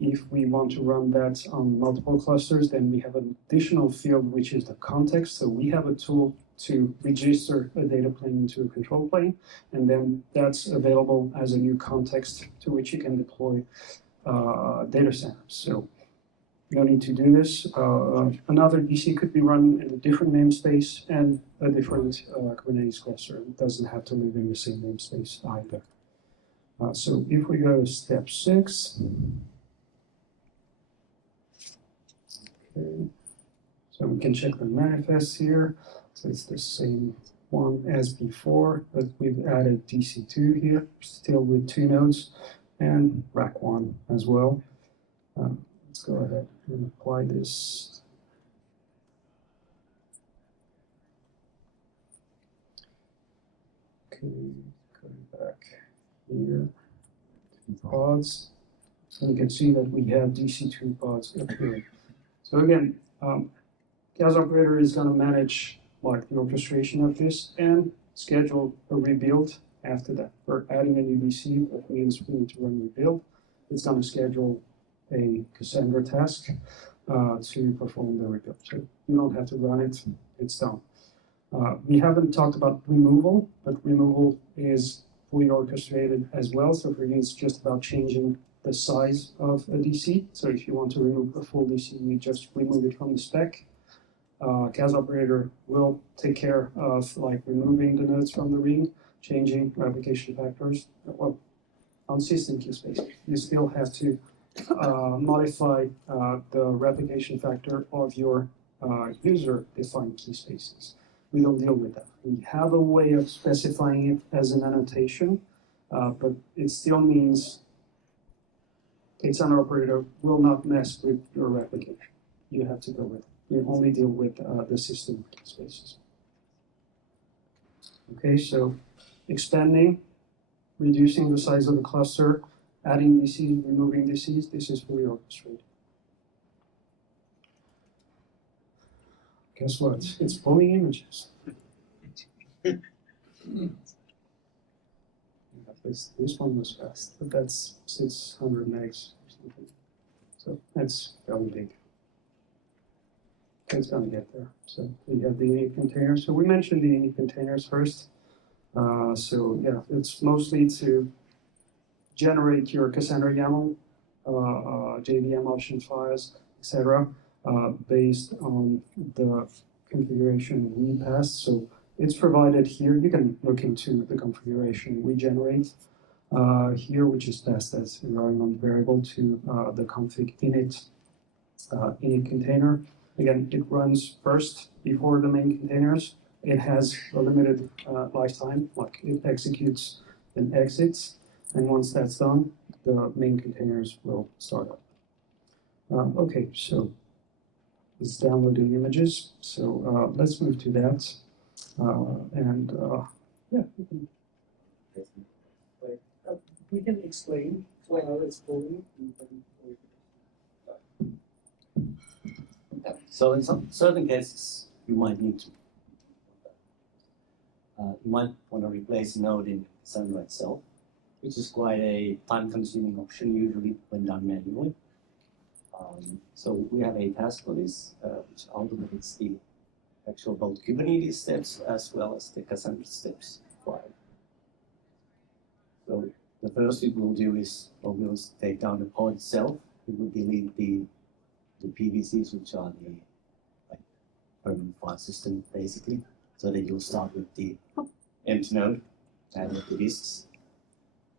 If we want to run that on multiple clusters, then we have an additional field, which is the context. So we have a tool to register a data plane into a control plane, and then that's available as a new context to which you can deploy data centers. So you don't need to do this. Another DC could be run in a different namespace and a different Kubernetes cluster. It doesn't have to live in the same namespace either. So if we go to step 6, okay. So we can check the manifest here. So it's the same one as before, but we've added DC2 here, still with 2 nodes, and rack 1 as well. Let's go ahead and apply this. Okay, going back here to pods. And you can see that we have DC2 pods up here. So again, Cassoperator is going to manage like the orchestration of this and schedule a rebuild after that. We're adding a new DC, that means we need to run rebuild. It's going to schedule a Cassandra task. to perform the rebuild. So you don't have to run it, it's done. We haven't talked about removal, but removal is fully orchestrated as well. So for you, it's just about changing the size of a DC. So if you want to remove a full DC, you just remove it from the spec. CAS operator will take care of like removing the nodes from the ring, changing replication factors. Well, on system key space, you still have to modify the replication factor of your user-defined key spaces. We don't deal with that. We have a way of specifying it as an annotation, but it still means K8ssandra operator will not mess with your replication. You have to go with it. We only deal with the system spaces. Okay, so expanding, reducing the size of the cluster, adding DCs, removing DCs, this is fully orchestrated. Guess what? It's pulling images. This one was fast, but that's 600 megs or something. So that's fairly big. It's going to get there. So we have the unique containers. So we mentioned the unique containers first. So yeah, it's mostly to generate your Cassandra YAML, JVM option files, etc., based on the configuration we passed. So it's provided here. You can look into the configuration we generate here, which is passed as environment variable to the config init container. Again, it runs first before the main containers. It has a limited lifetime, like it executes and exits. And once that's done, the main containers will start up. Okay, so let's download the images. So let's move to that. Yeah, we can explain how it's going. So in some certain cases, you might need to. You might want to replace a node in Cassandra itself, which is quite a time-consuming option, usually when done manually. So we have a task for this, which automates the actual both Kubernetes steps as well as the Cassandra steps required. So the first thing we'll do is, we'll take down the pod itself. We will delete the PVCs, which are the permanent file system, basically. So that you'll start with the empty node and with the disks.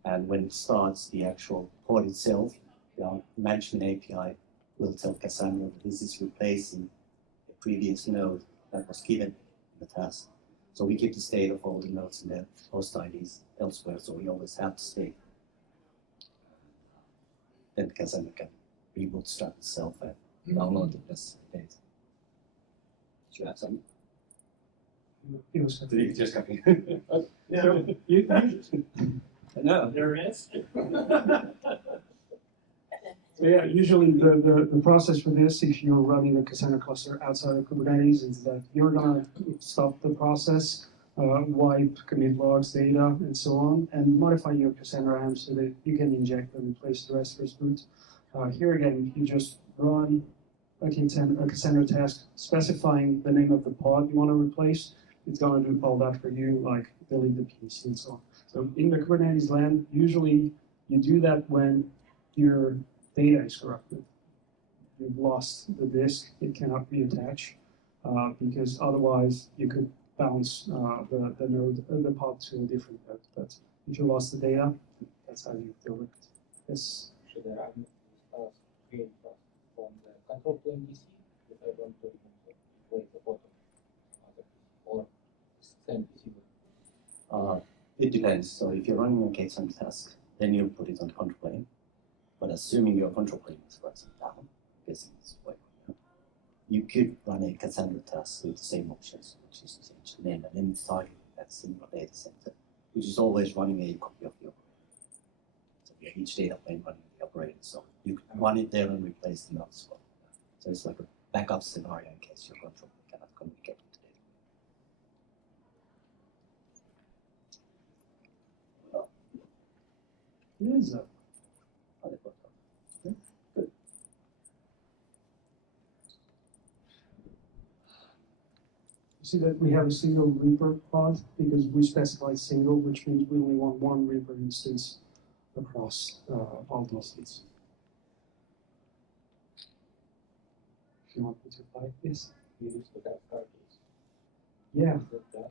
And when it starts the actual pod itself, the management API will tell Cassandra that this is replacing a previous node that was given in the task. So we keep the state of all the nodes and their host IDs elsewhere, so we always have the state. Then Cassandra can rebootstrap itself and download the rest of the data. Should you have something? Did you just copy? Yeah. No, there is. So yeah, usually the process for this, if you're running a Cassandra cluster outside of Kubernetes, is that you're gonna stop the process, wipe commit logs, data, and so on, and modify your Cassandra AMP so that you can inject and replace the rest first boot. Here again, you just run a Cassandra task specifying the name of the pod you want to replace. It's gonna do all that for you, like delete the PVC and so on. So in the Kubernetes land, usually you do that when your data is corrupted. You've lost the disk, it cannot reattach, because otherwise you could bounce the node, the pod to a different node. But if you lost the data, that's how you deal with it. Yes? Should I run create from the control plane DC if I want to replace the bottom or send PC? It depends. So if you're running a K8ssandra task, then you put it on control plane. But assuming your control plane is for example down, guessing it's way down, you could run a Cassandra task with the same options, which is to change the name and then target that single data center, which is always running a copy of the operator. So you have each data plane running the operator, so you can run it there and replace the nodes as well. So it's like a backup scenario in case your control plane cannot communicate with the data. It is a Good. see that we have a single Reaper pod because we specified single, which means we only want one Reaper instance across all these things. If you want me to fight this? You use the that cartridge. Yeah, Is that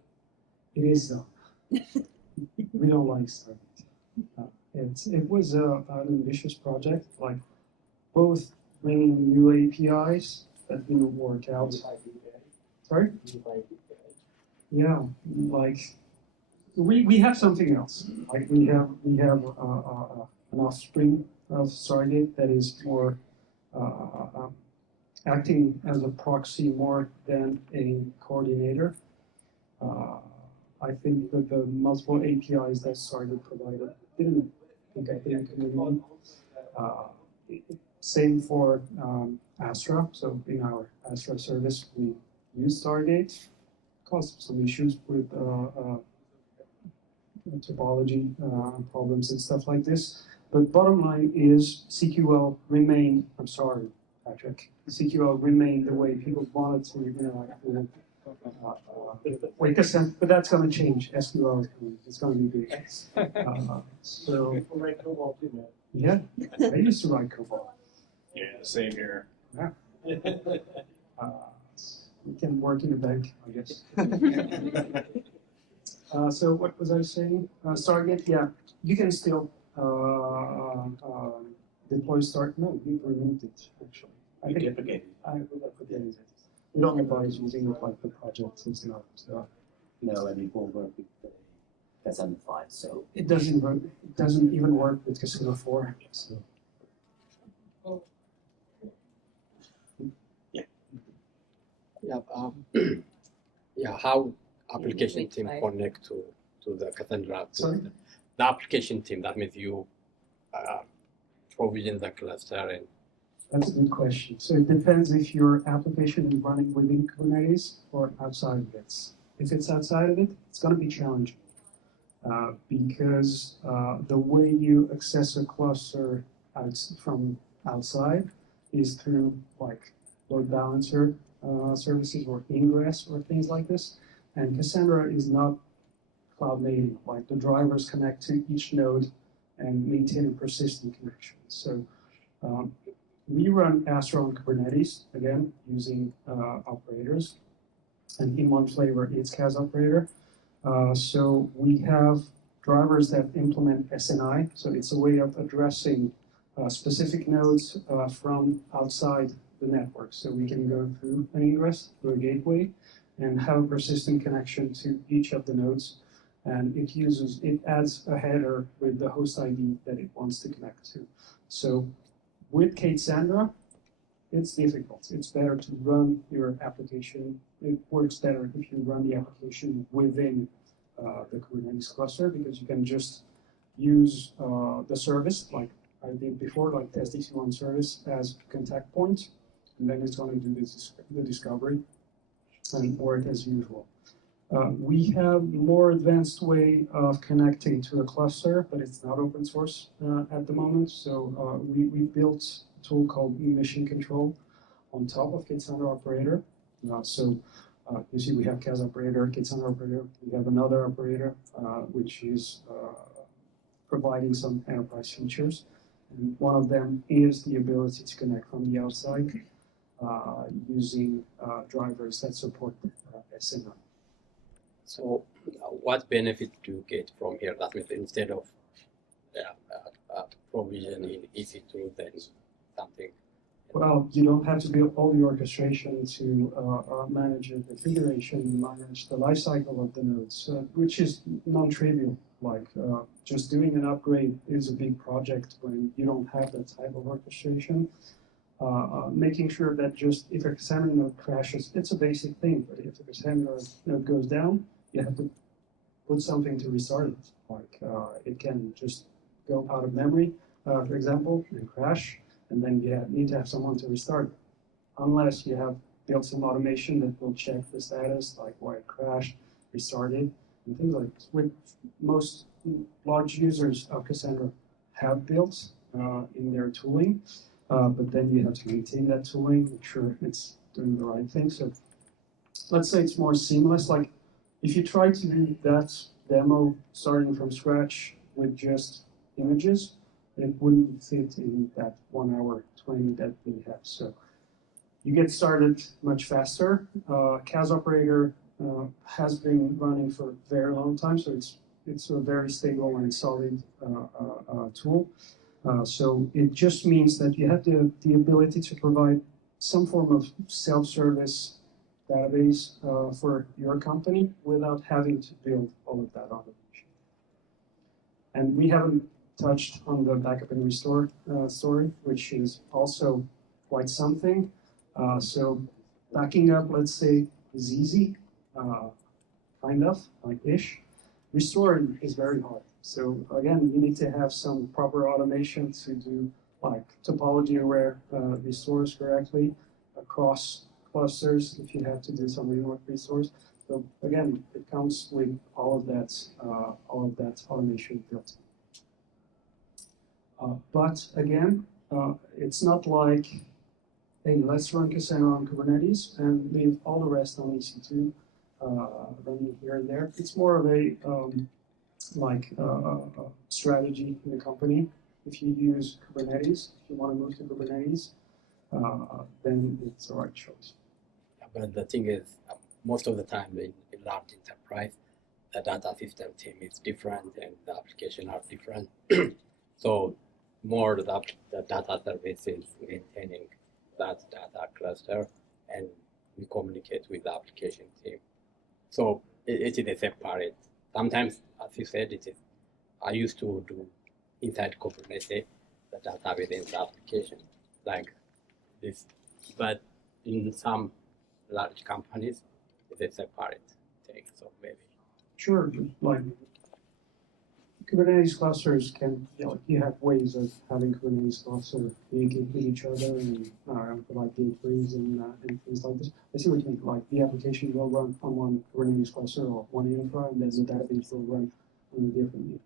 it is though. We don't like Stargate. It was an ambitious project, like both bringing new APIs that didn't work out. Sorry? Yeah, like we have something else. Like we have an offspring of Stargate that is more acting as a proxy more than a coordinator. I think that the multiple APIs that Stargate provided didn't think I think community. Same for Astra. So in our Astra service, we use Stargate. Caused some issues with topology problems and stuff like this. But bottom line is CQL remained, I'm sorry, Patrick, CQL remained the way people wanted to interact with wait a second, but that's going to change. SQL is coming. It's going to be big. So, People write COBOL too, man. yeah, I used to write COBOL. Yeah, same here. Yeah. We can work in a bank, I guess. So what was I saying? Stargate, yeah, you can still deploy Start. No, we removed it actually. I think Deprecated. I forget it. We don't advise using it like the project is not. No, and it won't work with the Cassandra 5, so. It doesn't work. It doesn't even work with Cassandra 4. So. Yeah, yeah. How application team connect to the Cassandra? Sorry? The application team. That means you provision the cluster and. That's a good question. So it depends if your application is running within Kubernetes or outside of it. If it's outside of it, it's going to be challenging because the way you access a cluster from outside is through like load balancer services or ingress or things like this. And Cassandra is not cloud native. Like the drivers connect to each node and maintain a persistent connection. So we run Astra on Kubernetes, again, using operators. And in one flavor, it's CAS operator. So we have drivers that implement SNI. So it's a way of addressing specific nodes from outside the network. So we can go through an ingress, through a gateway, and have a persistent connection to each of the nodes. And it adds a header with the host ID that it wants to connect to. So with K8ssandra, it's difficult. It's better to run your application. It works better if you run the application within the Kubernetes cluster because you can just use the service like I did before, like the SDC1 service as contact point, and then it's going to do the discovery and work as usual. We have more advanced way of connecting to a cluster, but it's not open source at the moment. So we built a tool called mission control on top of K8ssandra operator. You see we have CAS operator, K8ssandra operator. We have another operator which is providing some enterprise features. And one of them is the ability to connect from the outside using drivers that support SNI. So, what benefit do you get from here? That means instead of provisioning easy to then something. Well, you don't have to build all the orchestration to manage the configuration, manage the lifecycle of the nodes, which is non-trivial. Like just doing an upgrade is a big project when you don't have that type of orchestration. Making sure that just if a Cassandra node crashes, it's a basic thing, but if the Cassandra node goes down, you have to put something to restart it. Like it can just go out of memory, for example, and crash, and then you need to have someone to restart it. Unless you have built some automation that will check the status, like why it crashed, restart it, and things like this. With most large users of Cassandra have built in their tooling, but then you have to maintain that tooling, make sure it's doing the right thing. So let's say it's more seamless. Like if you try to do that demo starting from scratch with just images, it wouldn't fit in that 1 hour 20 that we have. So you get started much faster. CAS operator has been running for a very long time, so it's a very stable and solid tool. So it just means that you have the ability to provide some form of self-service database for your company without having to build all of that automation. And we haven't touched on the backup and restore story, which is also quite something. So backing up, let's say, is easy, kind of, like ish. Restoring is very hard. So again, you need to have some proper automation to do like topology-aware restores correctly across clusters if you have to do some remote restores. So again, it comes with all of that automation built in. But again, it's not like, hey, let's run Cassandra on Kubernetes and leave all the rest on EC2 running here and there. It's more of a strategy in the company. If you use Kubernetes, if you want to move to Kubernetes, then it's the right choice. But the thing is, most of the time in large enterprise, the data system team is different and the application are different. So more the data service is maintaining that data cluster, and we communicate with the application team. So it is a separate. Sometimes, as you said, it is. I used to do inside Kubernetes the data within the application like this, but in some large companies, it's a separate thing. So maybe. Sure, like Kubernetes clusters can, you have ways of having Kubernetes clusters communicate with each other and provide gateways and things like this. I see what you mean, like the application will run on one Kubernetes cluster or one infra, and then the database will run on a different infra.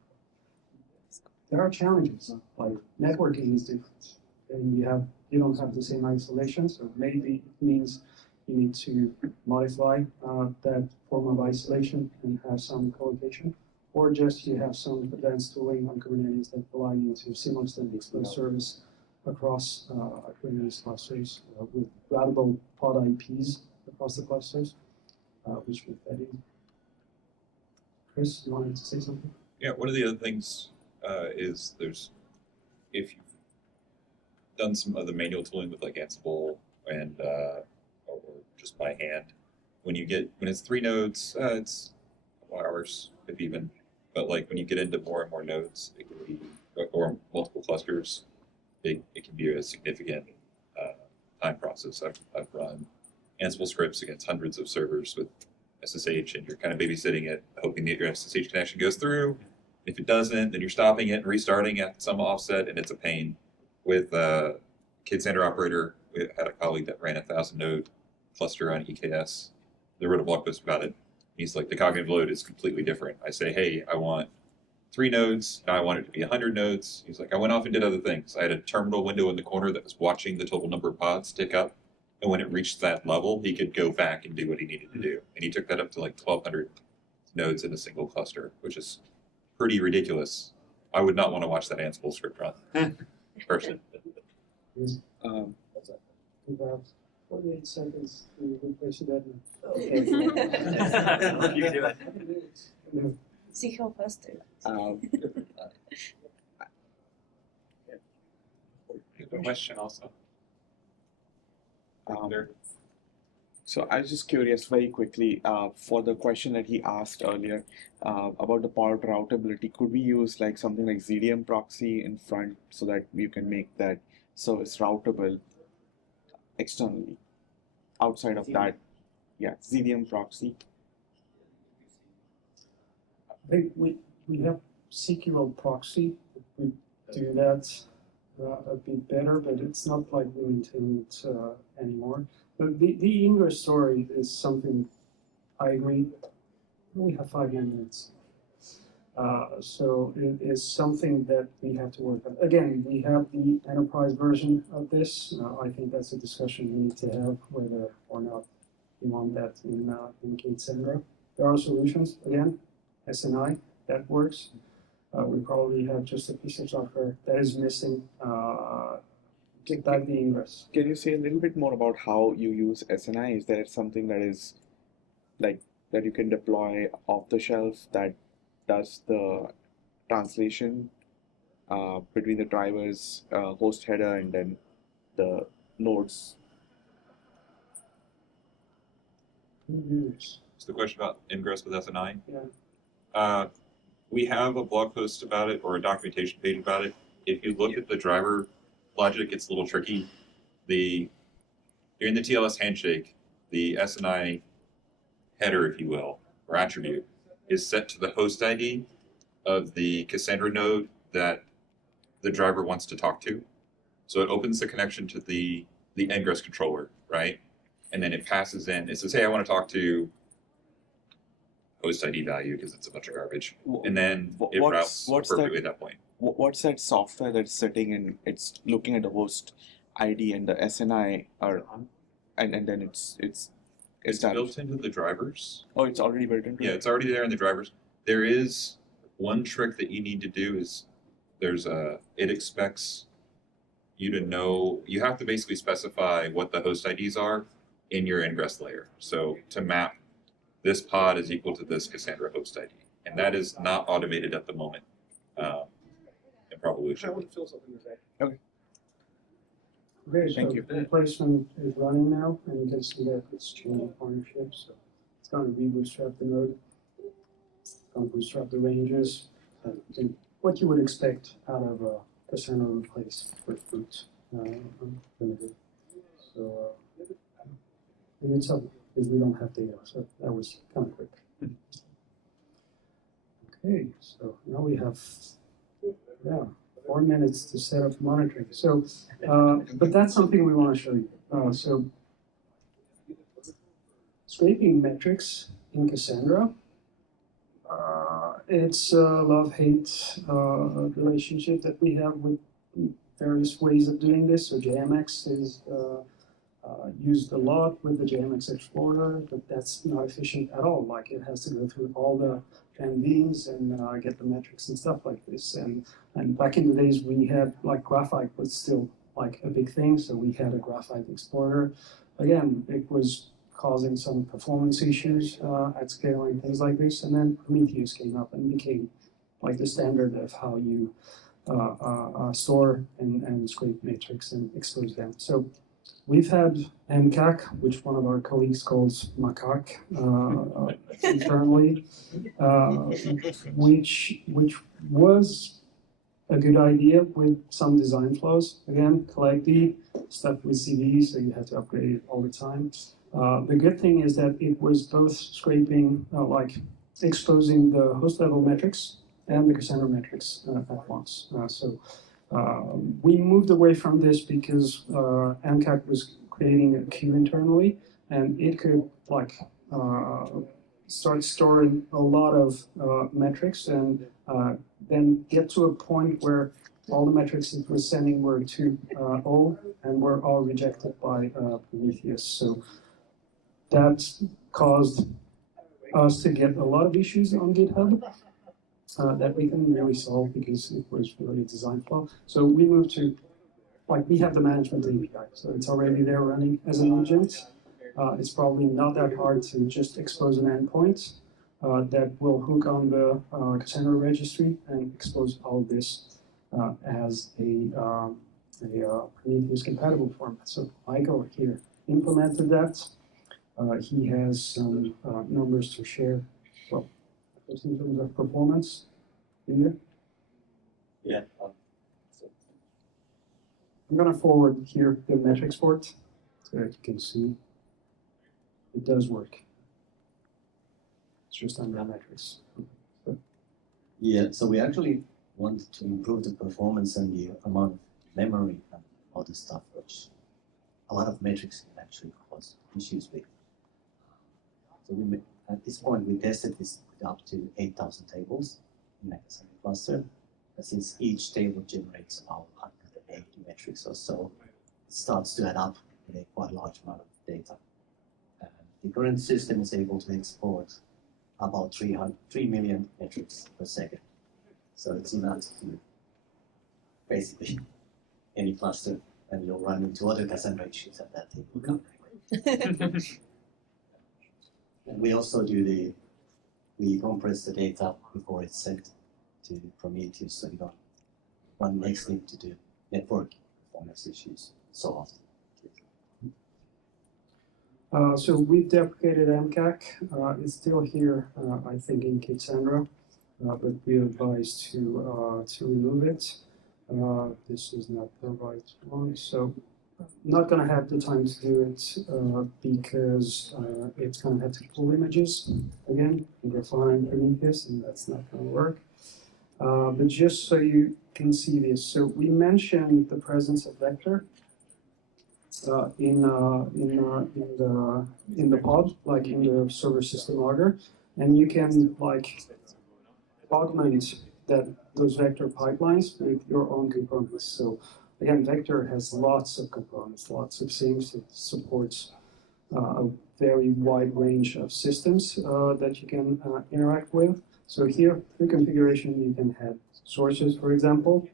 There are challenges, like networking is different, and you don't have the same isolation, so maybe it means you need to modify that form of isolation and have some co-location. Or just you have some advanced tooling on Kubernetes that allow you to seamlessly expose service across Kubernetes clusters with routable pod IPs across the clusters, which we fed in. Chris, you wanted to say something? Yeah, one of the other things is if you've done some of the manual tooling with like Ansible and or just by hand, when it's 3 nodes, it's a couple hours, if even. But like when you get into more and more nodes, it can be, or multiple clusters, it can be a significant time process. I've run Ansible scripts against hundreds of servers with SSH, and you're kind of babysitting it, hoping that your SSH connection goes through. If it doesn't, then you're stopping it and restarting at some offset, and it's a pain. With K8ssandra operator, we had a colleague that ran a 1,000-node cluster on EKS. They wrote a blog post about it. He's like, the cognitive load is completely different. I say, hey, I want 3 nodes. Now I want it to be 100 nodes. He's like, I went off and did other things. I had a terminal window in the corner that was watching the total number of pods tick up. And when it reached that level, he could go back and do what he needed to do. And he took that up to like 1,200 nodes in a single cluster, which is pretty ridiculous. I would not want to watch that Ansible script run, personally. About 48 seconds to replace that. You can do it. See how fast it Question also. So I was just curious very quickly for the question that he asked earlier about the pod routability. Could we use like something like ZDM proxy in front so that you can make that service routable externally? Outside of that, yeah, ZDM proxy. We have CQL proxy. We do that a bit better, but it's not like we maintain it anymore. But the Ingress story is something I agree. We have 5 minutes. So it is something that we have to work on. Again, we have the enterprise version of this. I think that's a discussion we need to have whether or not you want that in K8ssandra. There are solutions, again, SNI, that works. We probably have just a piece of software that is missing like the ingress. Can you say a little bit more about how you use SNI? Is there something that is like that you can deploy off the shelf that does the translation between the driver's host header and then the nodes? So the question about ingress with SNI? Yeah. We have a blog post about it or a documentation page about it. If you look at the driver logic, it's a little tricky. During the TLS handshake, the SNI header, if you will, or attribute, is set to the host ID of the Cassandra node that the driver wants to talk to. So it opens the connection to the ingress controller, right? And then it passes in, it says, hey, I want to talk to host ID value because it's a bunch of garbage. And then it routes appropriately at that point. What's that software that's sitting in, it's looking at the host ID and the SNI are, and then it's built into the drivers. Oh, it's already built into Yeah, it's already there in the drivers. There is one trick that you need to do is it expects you to know, you have to basically specify what the host IDs are in your ingress layer. So to map this pod is equal to this Cassandra host ID. And that is not automated at the moment. And probably should be. Okay. Okay, Thank so you. the replacement is running now, and you can see that it's changing ownership. So it's going to rebootstrap the node. It's going to bootstrap the ranges. And what you would expect out of a Cassandra replace with root. So, and it's up because we don't have data, so that was kind of quick. Okay, so now we have 4 minutes to set up monitoring. So, but that's something we want to show you. So, scraping metrics in Cassandra. It's a love-hate relationship that we have with various ways of doing this. So JMX is used a lot with the JMX Explorer, but that's not efficient at all. Like it has to go through all the MVs and get the metrics and stuff like this. And back in the days we had like Graphite was still like a big thing. So we had a Graphite Explorer. Again, it was causing some performance issues at scale and things like this. And then Prometheus came up and became like the standard of how you store and scrape metrics and expose them. So we've had MCAC, which one of our colleagues calls macaque internally, which was a good idea with some design flaws. Again, collect the stuff with CVE, so you have to upgrade it all the time. The good thing is that it was both scraping, like exposing the host level metrics and the Cassandra metrics at once. We moved away from this because MCAC was creating a queue internally, and it could like start storing a lot of metrics and then get to a point where all the metrics it was sending were too old and were all rejected by Prometheus. So that caused us to get a lot of issues on GitHub that we couldn't really solve because it was really a design flaw. So we moved to, like, we have the management API, so it's already there running as an agent. It's probably not that hard to just expose an endpoint that will hook on the Cassandra registry and expose all this as a Prometheus compatible format. So Michael here implemented that. He has some numbers to share. Well, first in terms of performance, here. Yeah. I'm going to forward here the metrics port so that you can see it does work. It's just under metrics. Yeah, so we actually wanted to improve the performance and the amount of memory and all this stuff, which a lot of metrics can actually cause issues with. So at this point, we tested this with up to 8,000 tables in a Cassandra cluster. And since each table generates about 180 metrics or so, it starts to add up with a quite large amount of data. The current system is able to export about 3 million metrics per second. So it's enough to basically any cluster, and you'll run into other Cassandra issues at that table count. And we also do we compress the data before it's sent to Prometheus, so you don't run next thing to do network performance issues so often. So we've deprecated MCAC. It's still here, I think, in Cassandra, but we advise to remove it. This is not the right one, so not going to have the time to do it because it's going to have to pull images again and define Prometheus, and that's not going to work. But just so you can see this, so we mentioned the presence of vector in the pod, like in the server system logger, and you can like augment those vector pipelines with your own components. So again, vector has lots of components, lots of things. It supports a very wide range of systems that you can interact with. So here, through configuration, you can have sources, for example.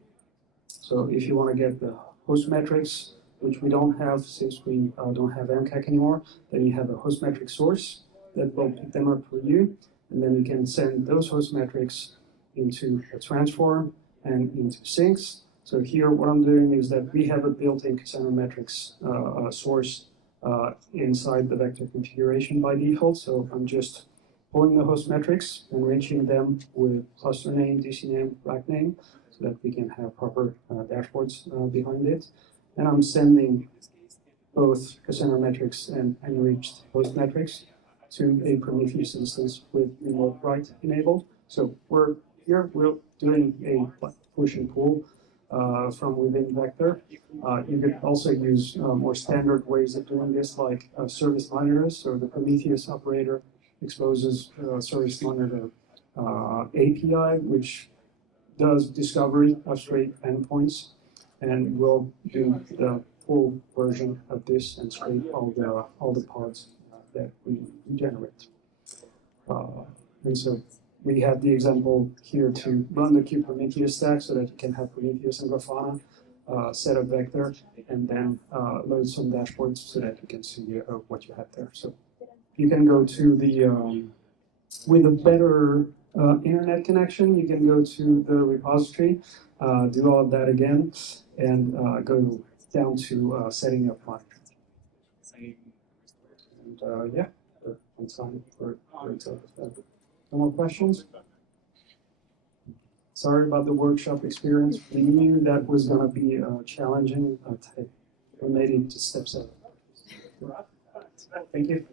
So if you want to get the host metrics, which we don't have since we don't have MCAC anymore, then you have a host metric source that will pick them up for you. And then you can send those host metrics into a transform and into sinks. So here, what I'm doing is that we have a built-in Cassandra metrics source inside the vector configuration by default. So I'm just pulling the host metrics, enriching them with cluster name, DC name, rack name, so that we can have proper dashboards behind it. And I'm sending both Cassandra metrics and enriched host metrics to a Prometheus instance with remote write enabled. So we're doing a push and pull from within vector. You could also use more standard ways of doing this, like service monitors. So the Prometheus operator exposes service monitor API, which does discovery of straight endpoints, and will do the full version of this and scrape all the pods that we generate. And so we have the example here to run the Kubernetes stack so that you can have Prometheus and Grafana set up vector, and then load some dashboards so that you can see what you have there. So you can go to the, with a better internet connection, you can go to the repository, do all of that again, and go down to setting up monitoring. And yeah, that's time for no more questions? Sorry about the workshop experience. We knew that was going to be challenging, but we made it to step 7. Thank you.